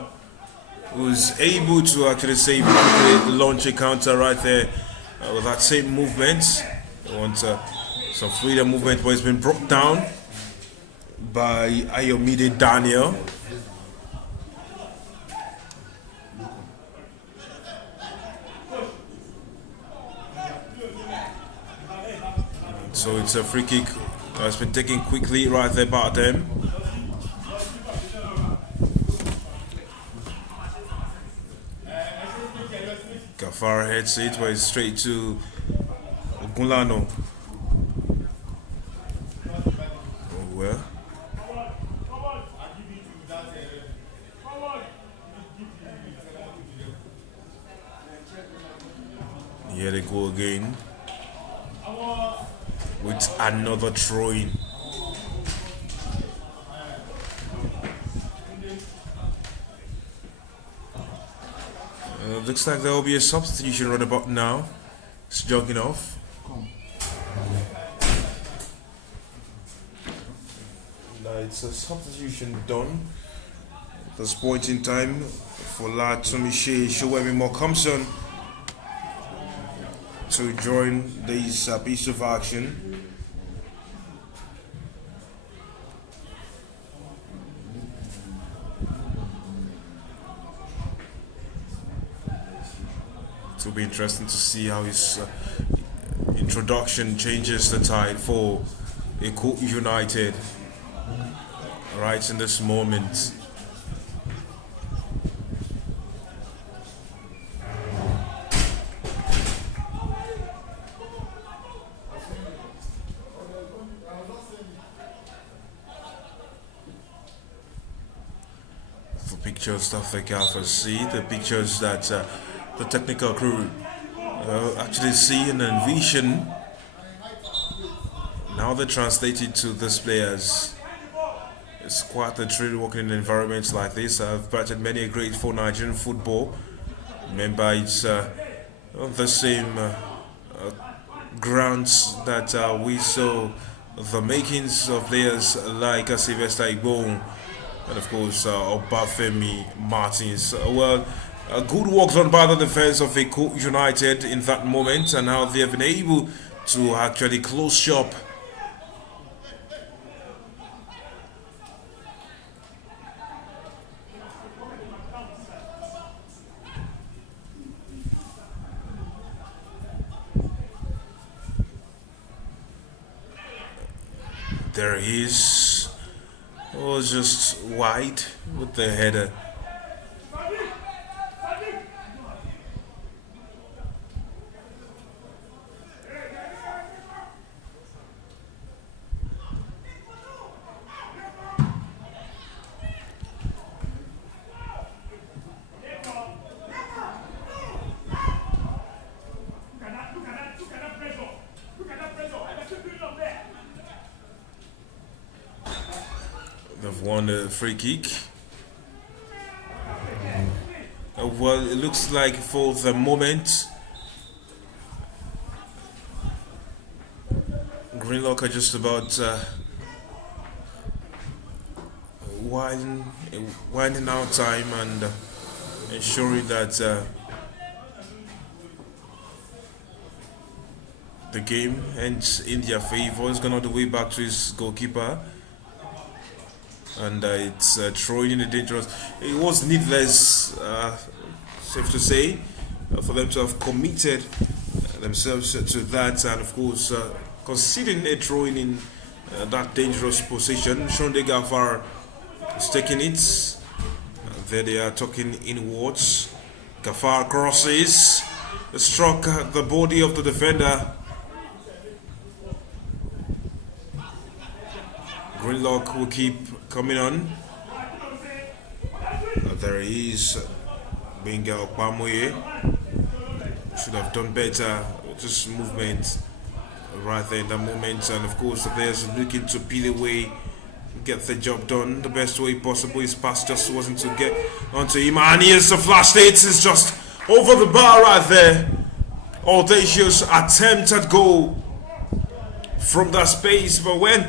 who's able to actually save and launch a counter right there with that same movement. They want some freedom movement, but it's been brought down by Ayomide Daniel. So it's a free kick that's been taken quickly right there by them. Gafara heads it, but it's straight to Gulano. Oh well. Here they go again with another throw-in. Looks like there will be a substitution right about now. It's jogging off. Now it's a substitution done at this point in time for Latumishe Showemi Mokomson to join this piece of action. It will be interesting to see how his introduction changes the tide for Eko United right in this moment. The pictures that the gaffers see, the pictures that the technical crew actually see and envision, now they're translated to these players. It's quite a thrill working in environments like this. I've batted many a great for Nigerian football. Remember, it's the same grounds that we saw the makings of players like Sylvester Igbon and of course Obafemi Martins. Good work done by the defense of Eko United in that moment, and how they have been able to actually close shop. There he is. Oh, just wide with the header. They've won the free kick. Well, it looks like for the moment Greenlock are just about winding out time and ensuring that the game ends in their favor. He's gone all the way back to his goalkeeper. And it's throwing in a dangerous. It was needless, safe to say, for them to have committed themselves to that, and of course, considering a throwing in that dangerous position. Shonde Gafar He's taking it. There they are talking inwards. Gafar crosses. Struck the body of the defender. Greenlock will keep coming on. There he is. Benga Okpamoye. Should have done better. Just movement right there in that moment. And of course, the players are looking to peel away, get the job done the best way possible. His pass just wasn't to get onto him. And here's the flash hit. It's just over the bar right there. Audacious attempt at goal from that space. But when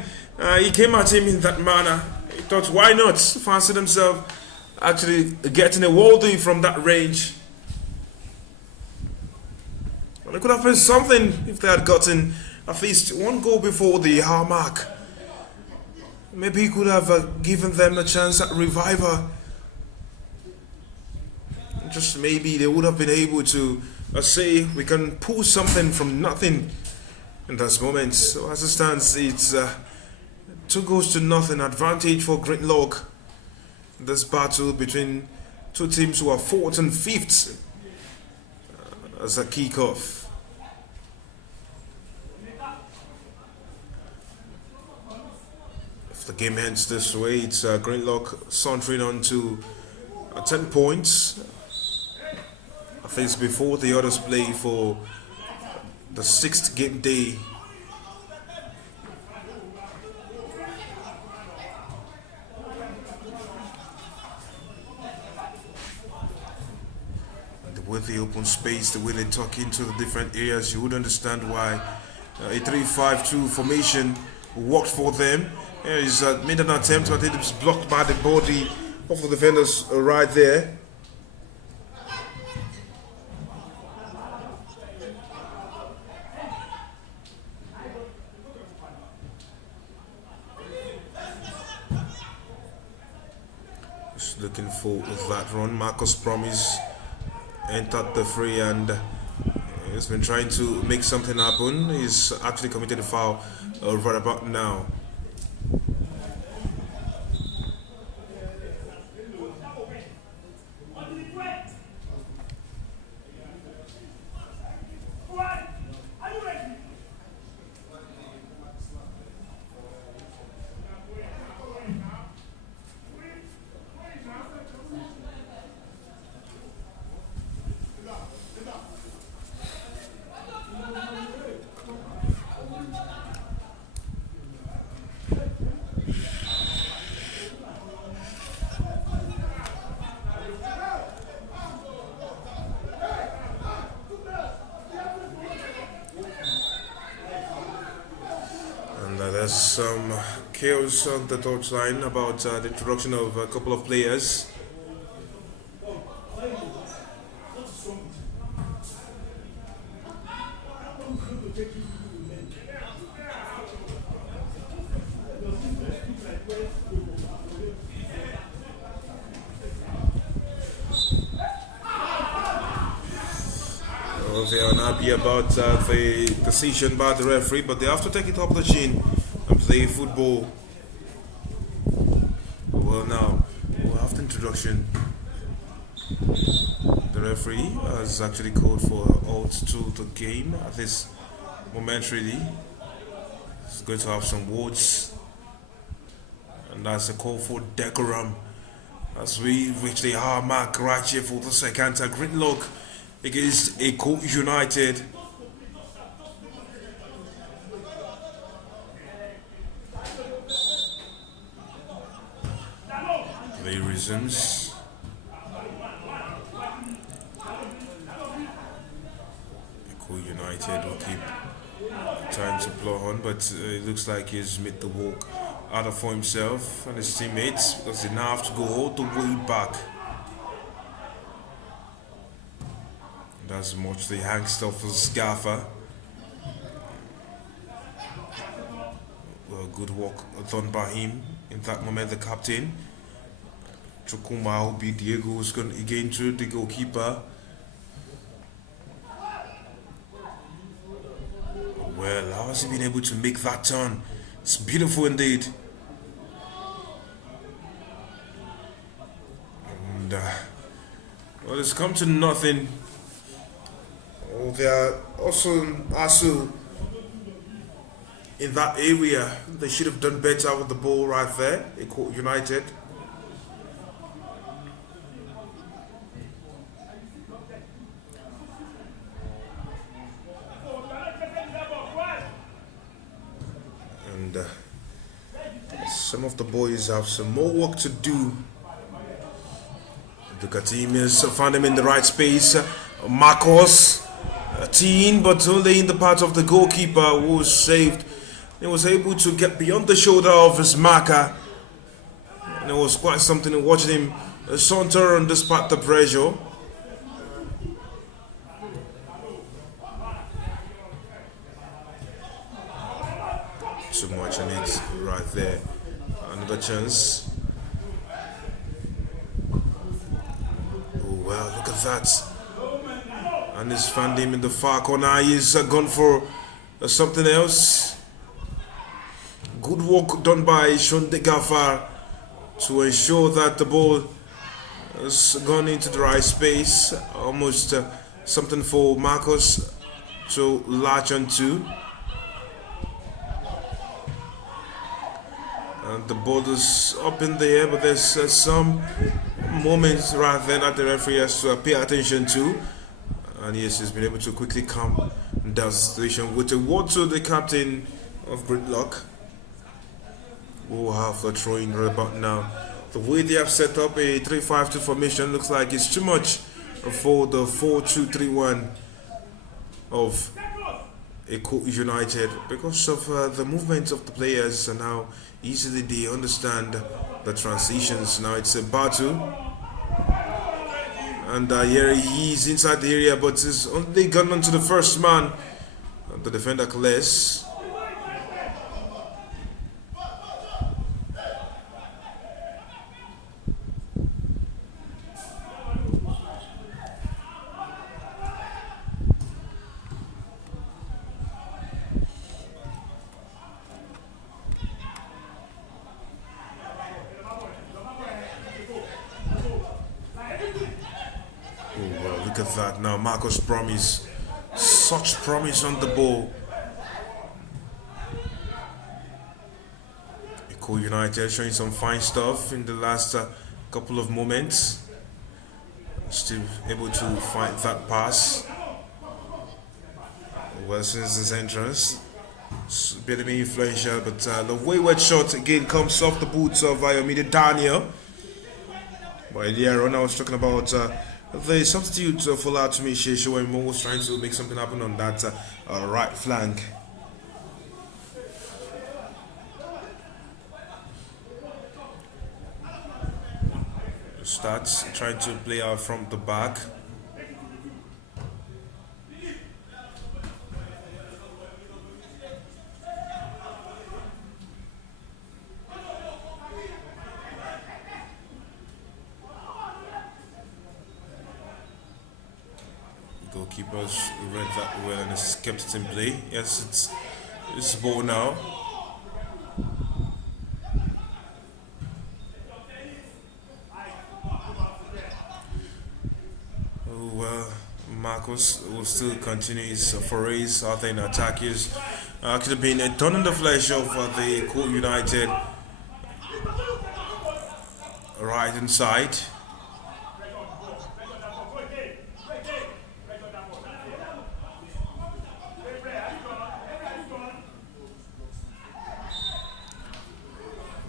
he came at him in that manner, he thought, why not? Fancied himself actually getting a worldie from that range. And it could have been something if they had gotten at least one goal before the hour mark. Maybe he could have given them a chance at revival. Just maybe they would have been able to say we can pull something from nothing in this moment. So as it stands, it's 2 goals to nothing advantage for Greenlock. This battle between two teams who are 4th and 5th as a kickoff. If the game ends this way, it's Greenlock sauntering on to 10 points. I think it's before the others play for the 6th game day. And the way they open space, the way they talk into the different areas, you would understand why a 3-5-2 formation worked for them. He's made an attempt, but it was blocked by the body of the defenders right there. Just looking for that run. Marcus Promise entered the fray and he's been trying to make something happen. He's actually committed a foul right about now. There's some chaos on the touchline about the introduction of a couple of players. They are unhappy about the decision by the referee, but they have to take it up the chin and play football. Well, now we'll have the introduction. The referee has actually called for a halt to the game at this momentarily. He's going to have some words, and that's a call for decorum as we reach the hour mark right here for the second Greenlock against Eko United. Play reasons. Eko United will keep trying to plow on, but it looks like he's made the walk harder for himself and his teammates because they now have to go all the way back. That's much the angst of Gaffer. Well, good work done by him in that moment, the captain. Chukuma will be Diego is going again to the goalkeeper. Well, how has he been able to make that turn? It's beautiful indeed. it's come to nothing. Oh, they are also in that area. They should have done better with the ball right there. Eko United. And some of the boys have some more work to do. The team has found him in the right space. Marcos, a teen, but only in the part of the goalkeeper who was saved. He was able to get beyond the shoulder of his marker. And it was quite something to watch him saunter on despite the pressure. Too much on it right there. Another chance. Oh wow, look at that. And he's found him in the far corner. He's gone for something else. Good work done by Sean De Gaffar to ensure that the ball has gone into the right space. Almost something for Marcos to latch onto. And the ball is up in the air, but there's some moments right there that the referee has to pay attention to. And yes, he's been able to quickly calm down the situation with a word to the captain of Greenlock, who will have the throw-in right about now. The way they have set up a 3-5-2 formation looks like it's too much for the 4-2-3-1 of Eko United because of the movements of the players and how easily they understand the transitions. Now it's a battle. And here he is inside the area, but he's only gone onto the first man. The defender clears. Look at that now, Marcos promise. Such promise on the ball. Eko United showing some fine stuff in the last couple of moments. Still able to find that pass. Well, since his entrance, it's a bit influential, but the wayward shot again comes off the boots of Ayomide Daniel. But earlier on, I was talking about the substitute for Latumi Shesho and Mo was trying to make something happen on that right flank. Starts trying to play out from the back. Goalkeepers read that well and has kept it in play. Yes, it's ball now. Marcos will still continue his forays out there in attack. He's could have been a thorn in the flesh of the Eko United right inside.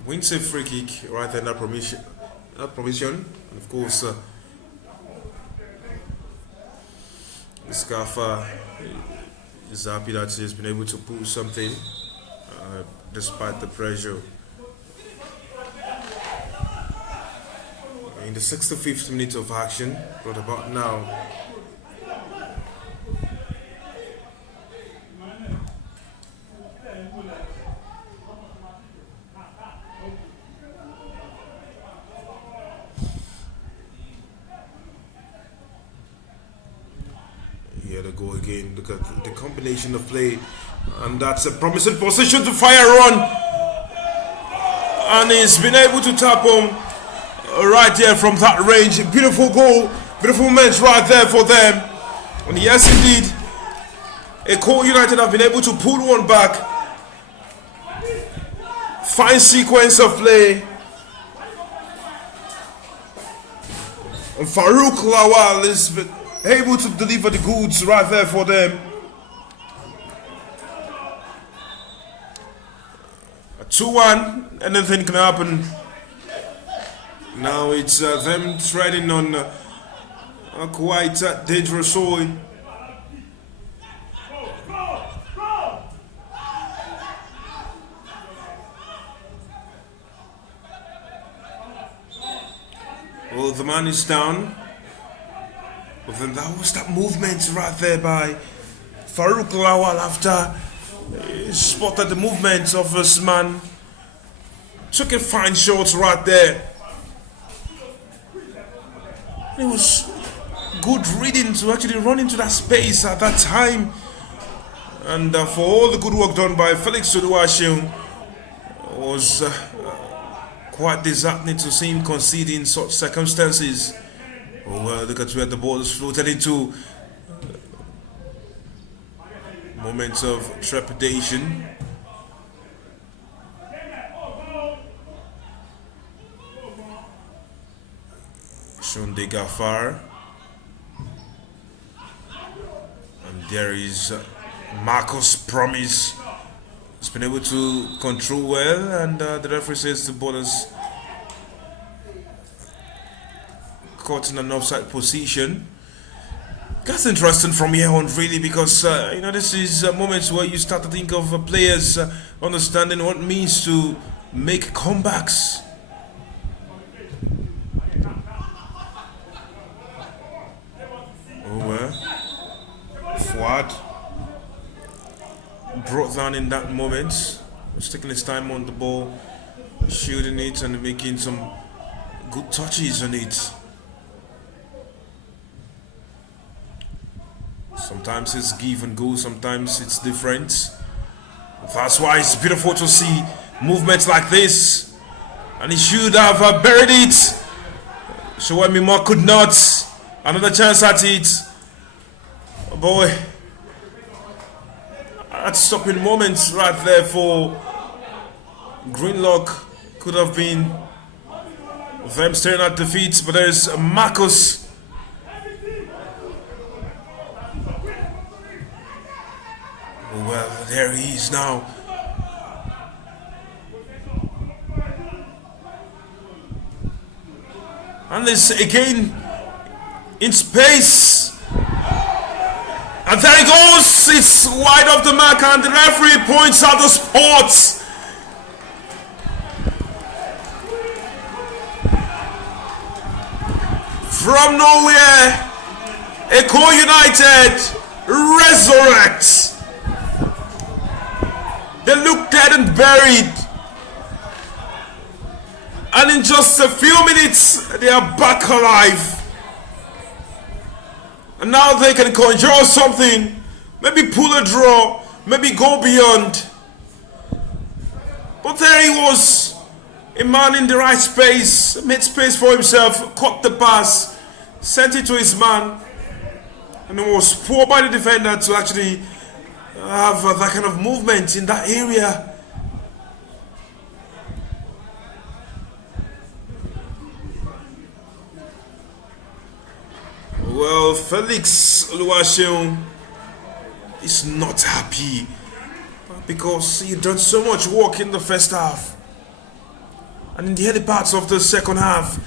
Wins a free kick right there in that provision. And of course, Scarfa is happy that he's been able to pull something despite the pressure. In the 65th minute of action, right about now, here they go again. Look at the combination of play, and that's a promising position to fire on, and he's been able to tap home right there from that range. Beautiful goal Beautiful moments right there for them. And yes, indeed, Eko United have been able to pull one back. Fine sequence of play. And Farouk Lawal is able to deliver the goods right there for them. 2-1, anything can happen. Now it's them treading on a quite dangerous soil. Well, the man is down. But then that was that movement right there by Farouk Lawal after he spotted the movement of this man. Took a fine shot right there. It was good reading to actually run into that space at that time. And for all the good work done by Felix Oluwaseun, it was quite disheartening to see him concede in such circumstances. Oh, well, look at where the ball is floated into. Moments of trepidation. Shunde Gafar. And there is Marcus Promise. He's been able to control well, and the referee says the ball is caught in an offside position. That's interesting from here on, really, because this is moments where you start to think of players understanding what it means to make comebacks. Fuad brought down in that moment. Was taking his time on the ball, shooting it and making some good touches on it. Sometimes it's give and go, sometimes it's different. That's why it's beautiful to see movements like this. And he should have buried it. Showemima could not. Another chance at it. Oh boy. That stopping moments right there for Greenlock could have been them staring at defeat, but there's Marcus. Well, there he is now. And this again in space. And there he goes. It's wide off the mark, and the referee points out the spot. From nowhere, Eko United resurrects. They look dead and buried. And in just a few minutes, they are back alive. And now they can conjure something. Maybe pull a draw. Maybe go beyond. But there he was. A man in the right space. Made space for himself. Caught the pass. Sent it to his man. And it was poor by the defender to actually have that kind of movement in that area. Well, Felix Oluwaseun is not happy because he done so much work in the first half and in the early parts of the second half.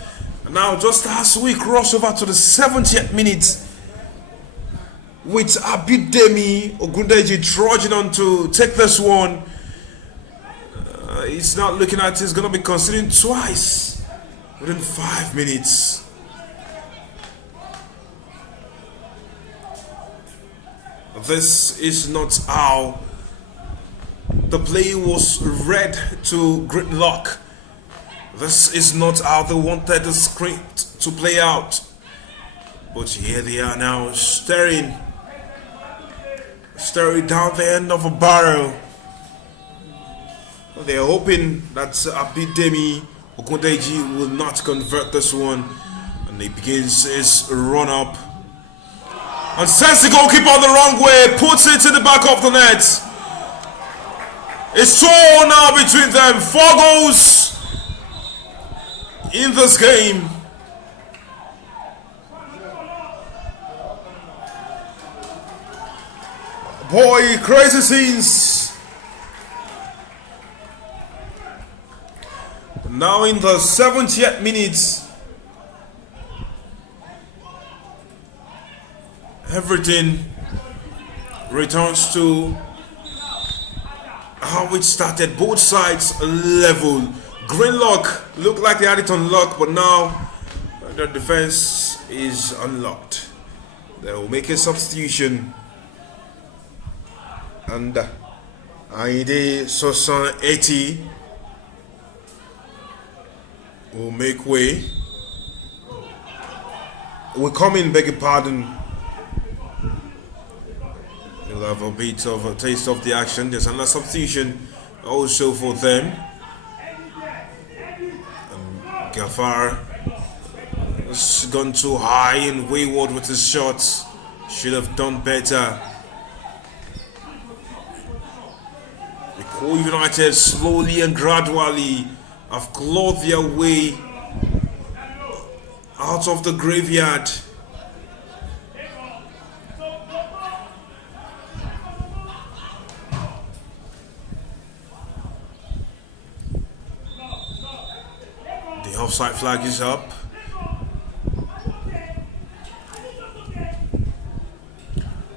And now, just as we cross over to the 70th minute, with Abidemi Ogundeji trudging on to take this one, he's not looking at he's going to be considering twice within 5 minutes. This is not how the play was read to Greenlock. This is not how they wanted the script to play out. But here they are now staring down the end of a barrel. They're hoping that Abidemi Ogundeji will not convert this one. And he begins his run up. And sends the goalkeeper the wrong way. Puts it in the back of the net. It's 2 now between them. 4 goals in this game. Boy, crazy scenes. Now in the 70th minute, everything returns to how it started. Both sides level. Greenlock looked like they had it unlocked, but now the defense is unlocked. They will make a substitution. And Aide Sosan 80 will make way. Will come in, beg your pardon. We'll have a bit of a taste of the action. There's another substitution also for them. And Gafar has gone too high and wayward with his shots. Should have done better. Eko United slowly and gradually have clawed their way out of the graveyard. The offside flag is up.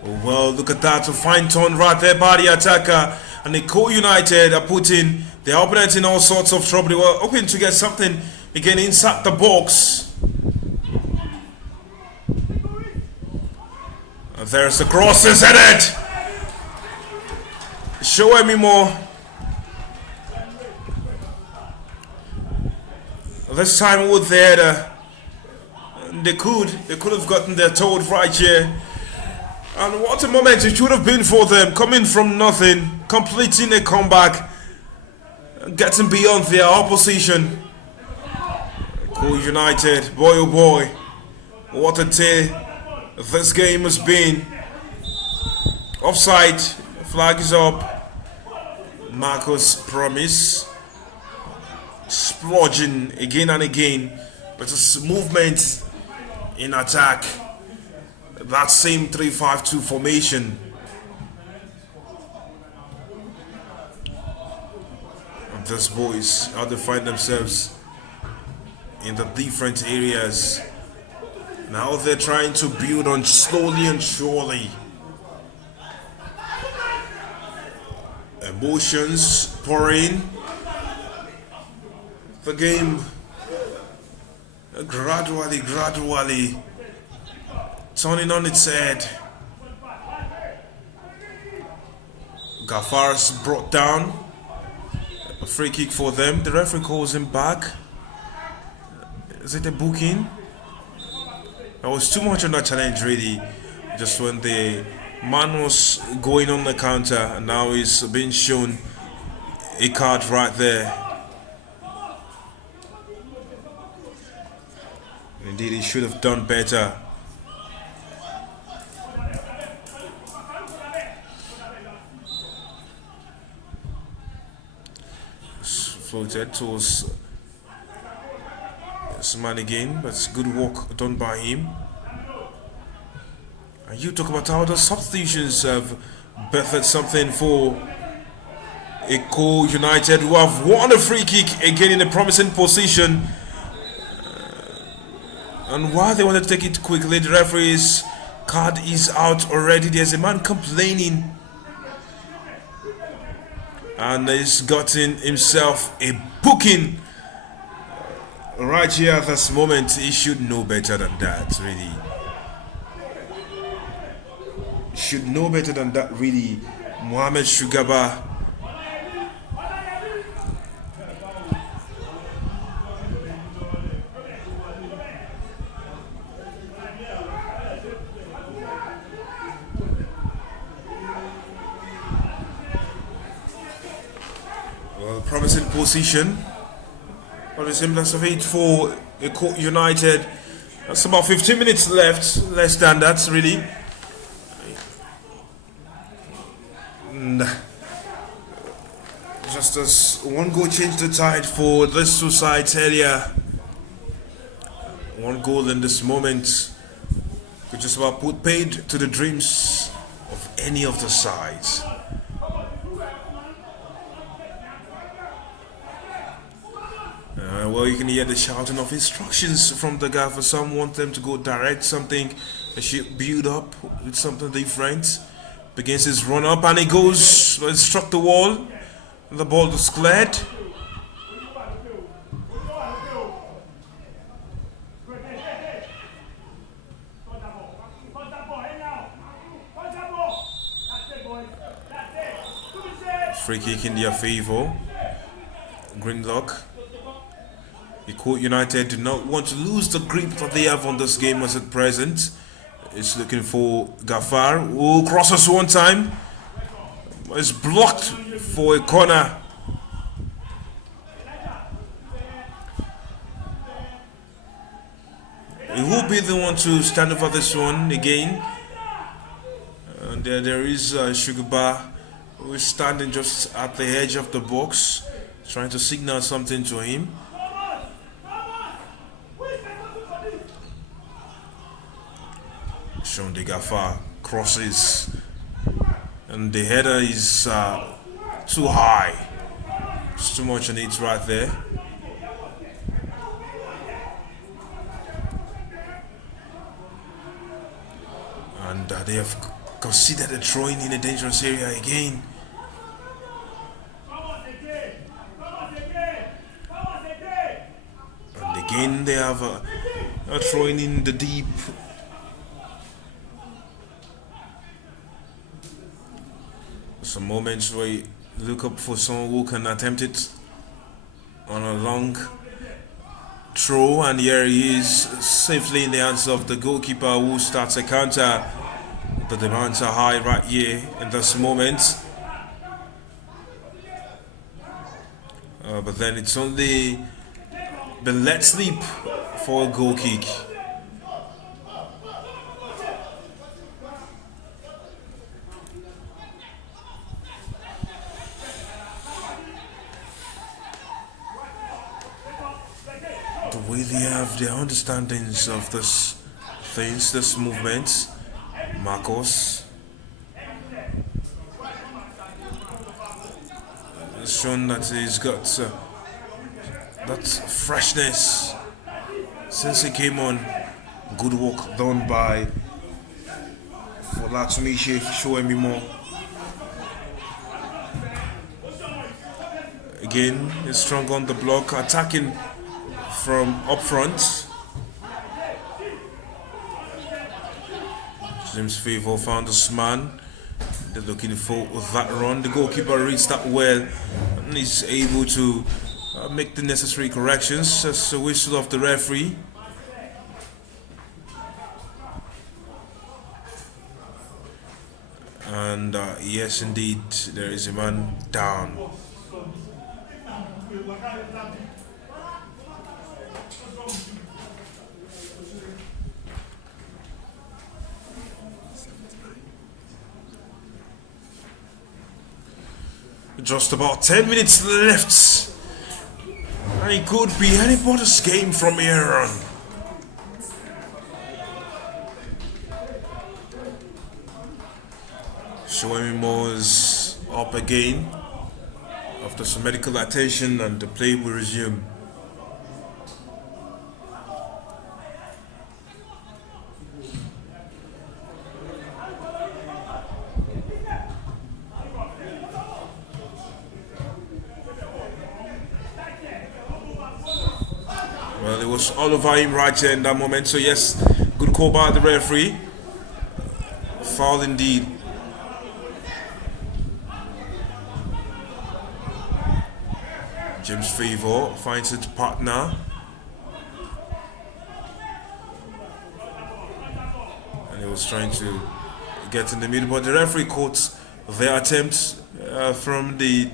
Oh, well, look at that, a fine turn right there by the attacker. And Eko United are putting their opponent in all sorts of trouble. They were hoping to get something again inside the box. And there's the cross, is headed. Show me more. This time with there, they could have gotten their toad right here. And what a moment it should have been for them, coming from nothing, completing a comeback, getting beyond their opposition. Eko United, boy oh boy, what a day this game has been. Offside, flag is up. Marcus Promise splurging again and again, but it's movement in attack. That same 3-5-2 formation. And these boys, how they find themselves in the different areas. Now they're trying to build on slowly and surely. Emotions pouring. The game gradually turning on its head. Gafar's brought down. A free kick for them. The referee calls him back. Is it a booking? There was too much on that challenge really. Just when the man was going on the counter, and now he's being shown a card right there. Indeed, he should have done better. Floated towards this man again, but it's good work done by him. And you talk about how the substitutions have bettered something for Eko United, who have won a free kick again in a promising position. And while they want to take it quickly, the referee's card is out already. There's a man complaining. And he's gotten himself a booking right here at this moment. He should know better than that, really. Should know better than that, really. Mohamed Shugaba. Promising position, but the semblance of it for Eko United. That's about 15 minutes left, less than that, really. And just as one goal changed the tide for these two sides earlier, one goal in this moment could just about put paid to the dreams of any of the sides. Well, you can hear the shouting of instructions from the gaffer. Some want them to go direct something, they should build up with something different. Begins his run up and he goes, well, it struck the wall. The ball was cleared. Free kick in their favour. Greenlock. Eko United do not want to lose the grip that they have on this game as at present. It's looking for Gafar, who crosses one time. It's blocked for a corner. He will be the one to stand over this one again. And there is Sugarbar, who is standing just at the edge of the box, trying to signal something to him. Sean de Gafar crosses, and the header is too high. It's too much on it right there. And they have considered a throwing in a dangerous area again. And again they have a throwing in the deep. Some moments where you look up for someone who can attempt it on a long throw, and here he is safely in the hands of the goalkeeper, who starts a counter. The demands are high right here in this moment, but then it's only been let sleep for a goal kick. The way they have their understandings of this things, this movement. Marcos has shown that he's got that freshness since he came on. Good work done by Folatumishe, showing me more. Again, he's strong on the block, attacking from up front. James Favor found this man. They're looking for that run. The goalkeeper reads that well and is able to make the necessary corrections. That's a whistle of the referee. And yes, indeed, there is a man down. Just about 10 minutes left, and it could be anybody's game from here on. Shoemi is up again after some medical attention, and the play will resume. Well, it was all over him right there in that moment. So yes, good call by the referee. Foul indeed. James Favor finds his partner. And he was trying to get in the middle, but the referee caught their attempt from the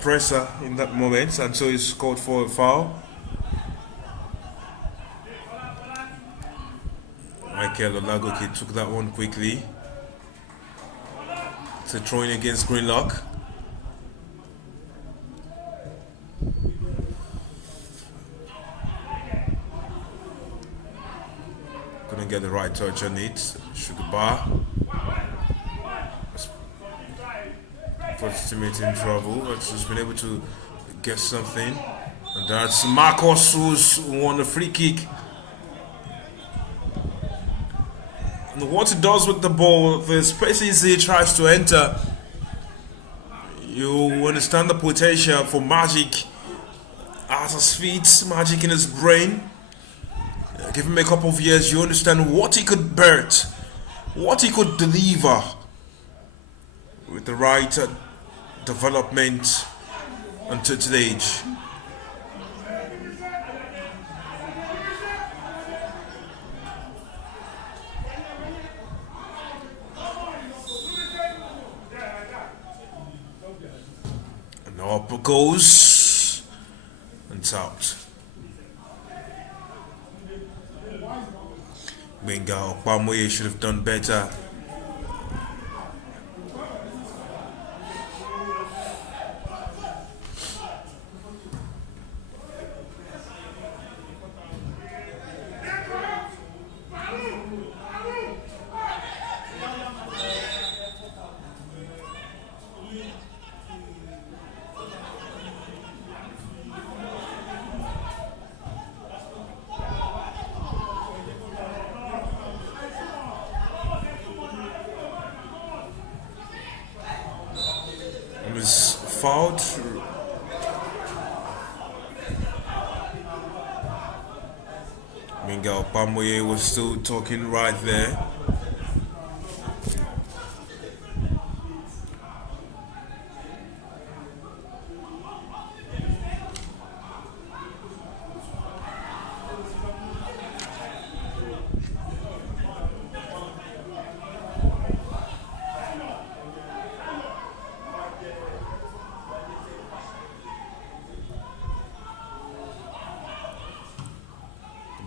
presser in that moment, and so he's called for a foul. Michael Olagoke took that one quickly. It's a throw in against Greenlock. Couldn't get the right touch on it. Sugar bar. Put his teammate in trouble, but he's been able to get something. And that's Marcos who's won the free kick. And what he does with the ball, the spaces he tries to enter, you understand the potential for magic at his feet, magic in his brain. Give him a couple of years, you understand what he could birth, what he could deliver with the right development and touch age. And up it goes and it's out. Benga Okpamoye should have done better. Was fouled. Minga Okpamoye was still talking right there.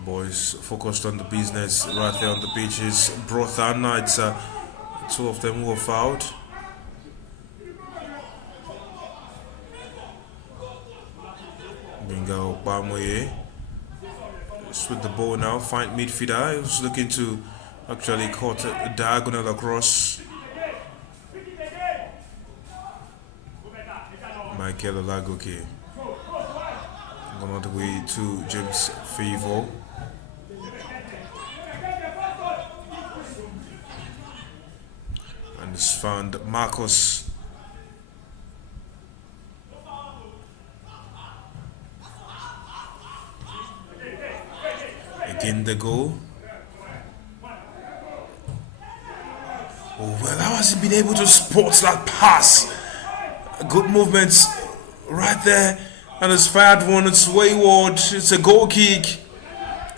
Boys focused on the business right there on the pitches. Brothan, it's two of them who were fouled. Bingo Okpamoye is with the ball now. Find midfielder. He was looking to actually cut a diagonal across. Michael Olagoke gone all the way to James Favor. And it's found Marcos. Again the goal. Oh well, how has he been able to spot that pass? Good movements right there, and it's fired one. It's wayward. It's a goal kick.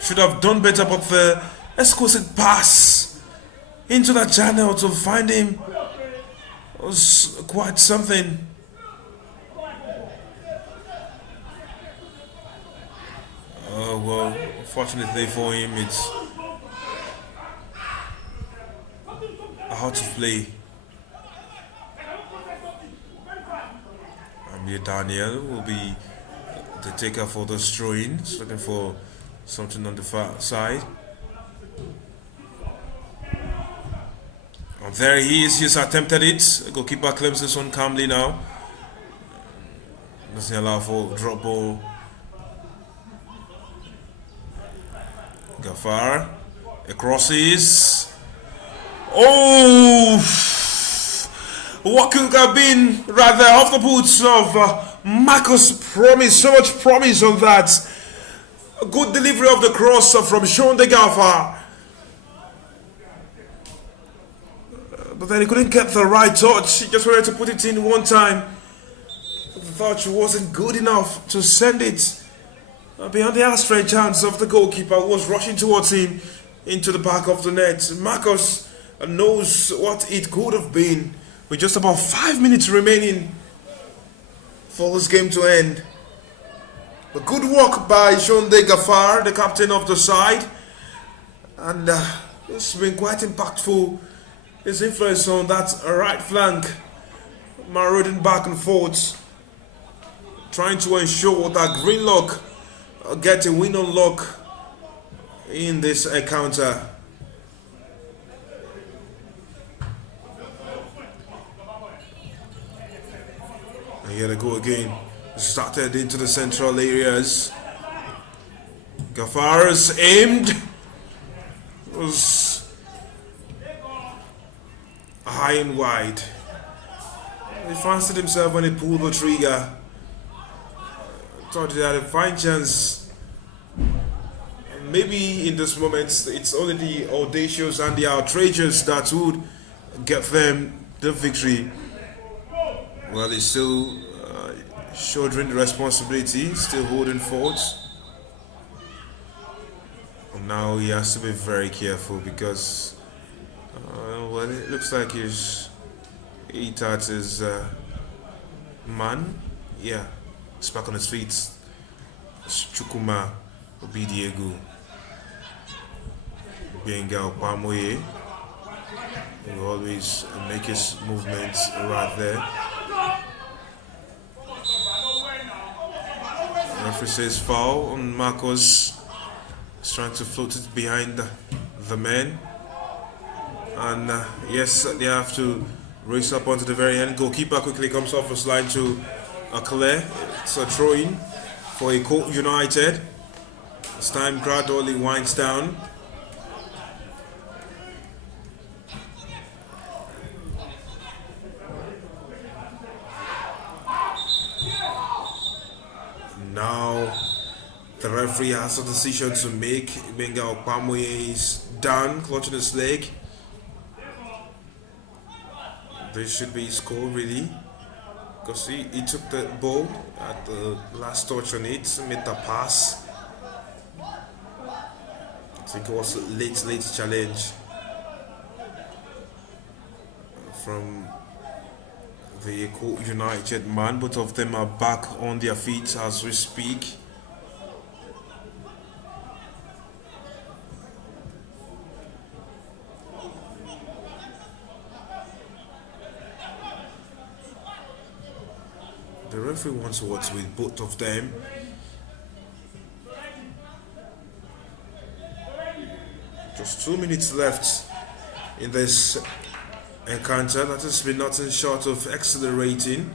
Should have done better, but the exquisite pass into that channel to find him was quite something. Oh well, unfortunately for him, it's out to play. Amir Daniel will be the taker for the throw-ins, looking for something on the far side. And there he is, he's attempted it. The goalkeeper claims this one calmly now. Doesn't allow for drop ball. Gafar, it crosses. Oh! What could have been rather off the boots of Marcus Promise. So much promise on that. A good delivery of the cross from Sean de Gafar. But then he couldn't get the right touch. He just wanted to put it in one time. The touch wasn't good enough to send it beyond the outstretched hands of the goalkeeper, who was rushing towards him into the back of the net. Marcus knows what it could have been with just about 5 minutes remaining for this game to end. But good work by Sean de Gafar, the captain of the side. And It's been quite impactful. His influence on that right flank, marauding back and forth, trying to ensure that Greenlock get a win on lock in this encounter. And here they go again. Started into the central areas. Gaffar's aimed. Was high and wide. He fancied himself when he pulled the trigger. Thought he had a fine chance. Maybe in this moment it's only the audacious and the outrageous that would get them the victory. Well, he's still shouldering the responsibility, still holding fort. Now he has to be very careful because, well, it looks like he's at his man. Yeah, he's back on his feet. It's Chukuma Obidiegu. Bengal Pamoye. He will always make his movements right there. The referee says foul on Marcos. He's trying to float it behind the men. And yes, they have to race up onto the very end. Goalkeeper quickly comes off his line to clear. It's a throw-in for Eko United. As time gradually winds down. Now the referee has a decision to make. Benga Okpamoye is down, clutching his leg. This should be his score, really, because he took the ball at the last touch on it, made the pass. I think it was a late challenge from the Eko United man. Both of them are back on their feet as we speak. The referee wants to watch with both of them. Just 2 minutes left in this encounter. That has been nothing short of accelerating.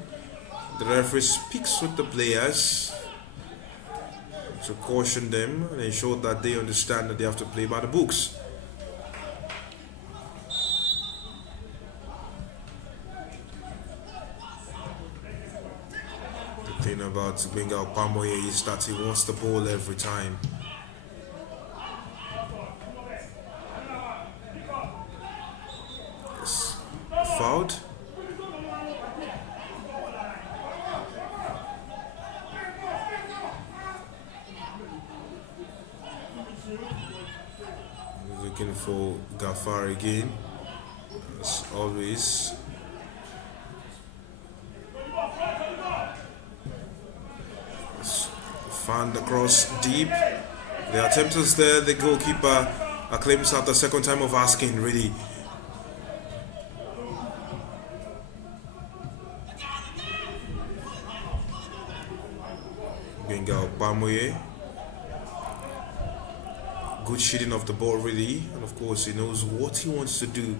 The referee speaks with the players to caution them and ensure that they understand that they have to play by the books. The thing about Benga Pamoye is that he wants the ball every time. Yes. Fouled. Looking for Gafar again, as always. Found the cross deep. The attempt is there. The goalkeeper claims after the second time of asking, really. Benga Bamoye. Good shooting of the ball, really, and of course he knows what he wants to do.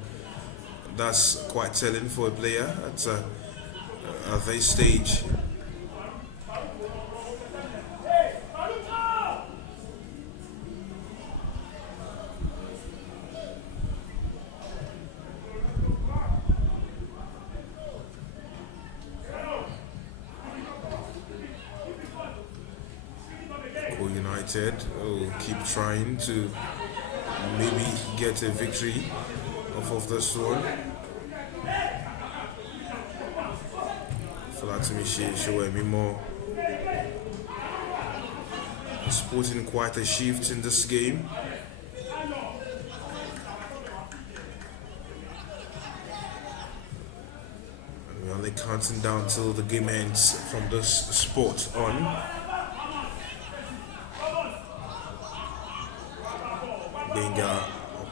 That's quite telling for a player at this stage. Eko United will keep trying to maybe get a victory off of this one. Falatimi Showemimo is putting quite a shift in this game. We're only counting down till the game ends from this sport on. Benga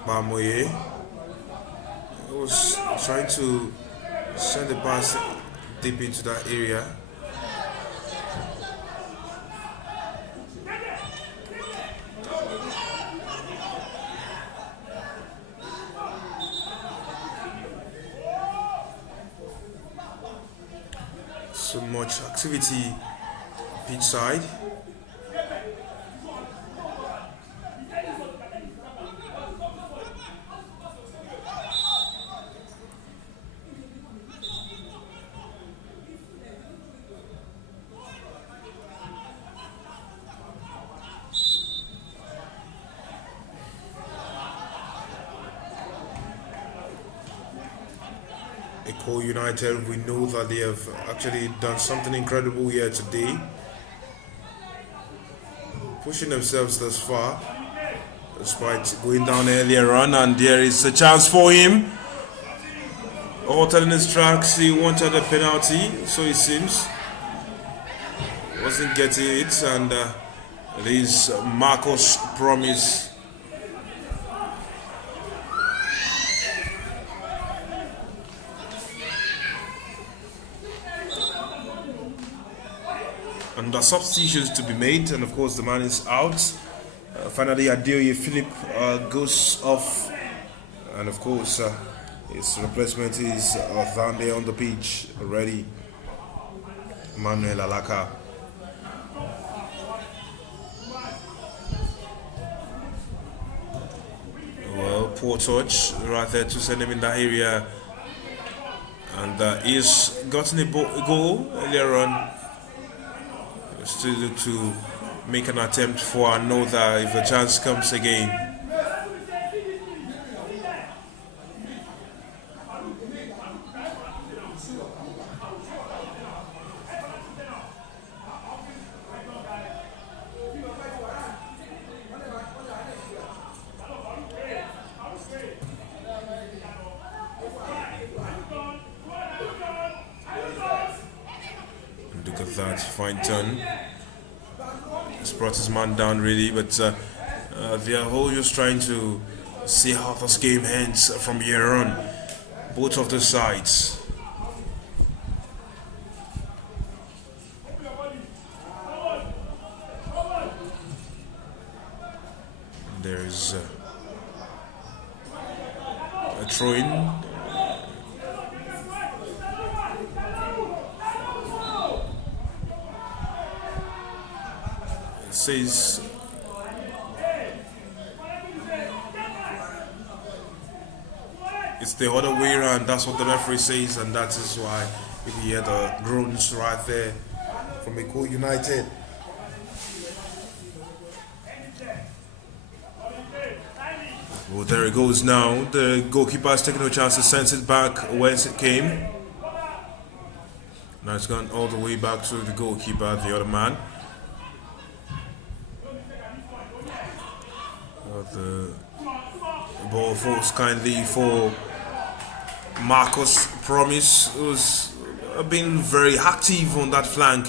Bamoye was trying to send the pass deep into that area. So much activity pitch side. Eko United, we know that they have actually done something incredible here today, pushing themselves this far, despite going down earlier on, and there is a chance for him. Altering his tracks, he wanted a penalty, so it seems. Wasn't getting it, and it is Marcos' promise. And the substitutions to be made, and of course the man is out. Finally, Adeoye Philip goes off, and of course his replacement is down there on the pitch already, Manuel Alaka. Well, poor touch right there to send him in that area, and he's gotten a goal earlier on. Still look to make an attempt for another if the chance comes again. Look at that, fine turn. He's brought his man down really, but they are all just trying to see how this game ends from here on. Both of the sides. There's a throw-in. Says it's the other way around. That's what the referee says, and that is why you hear the groans right there from Eko United. Well, there it goes now. The goalkeeper has taken no chance to send it back whence it came. Now it's gone all the way back to the goalkeeper, the other man. The ball falls kindly for Marcos Promise, who's been very active on that flank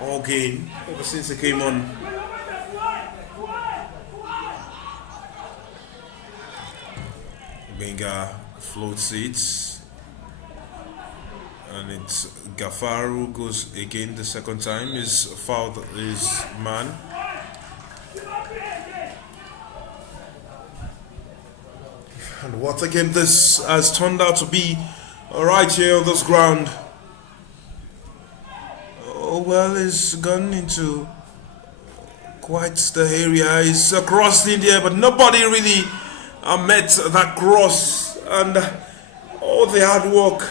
all game ever since he came on. Benga floats it, and it's Gafaru goes again the second time. He's fouled his man. And what a game this has turned out to be right here on this ground. Oh, well, it's gone into quite the area. It's across India, but nobody really met that cross. And all the hard work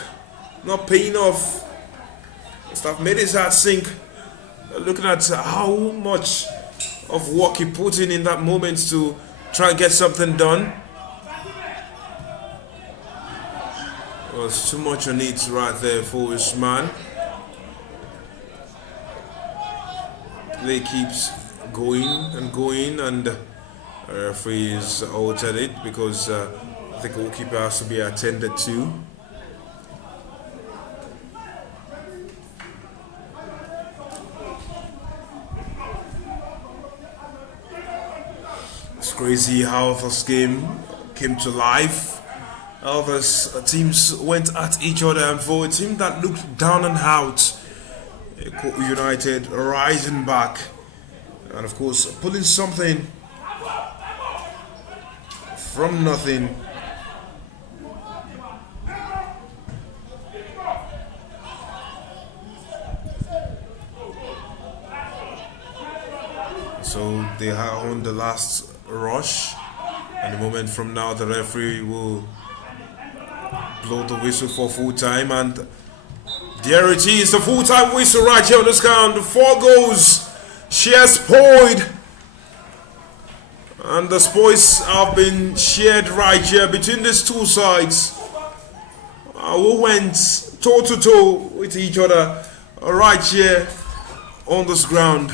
not paying off. Must have made his heart sink. Looking at how much of work he put in that moment to try and get something done. Was too much on it right there for his man. Play keeps going, and the referee is altered it because the goalkeeper has to be attended to. It's crazy how this game came to life. Others teams went at each other, and for a team that looked down and out, Eko United rising back and of course pulling something from nothing. So they are on the last rush, and a moment from now the referee will blow the whistle for full time, and there it is, the full time whistle right here on this count. 4 goals shares spoiled, and the spoils have been shared right here between these two sides who went toe to toe with each other right here on this ground.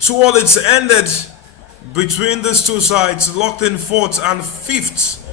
2-all it's ended between these two sides, locked in 4th and 5th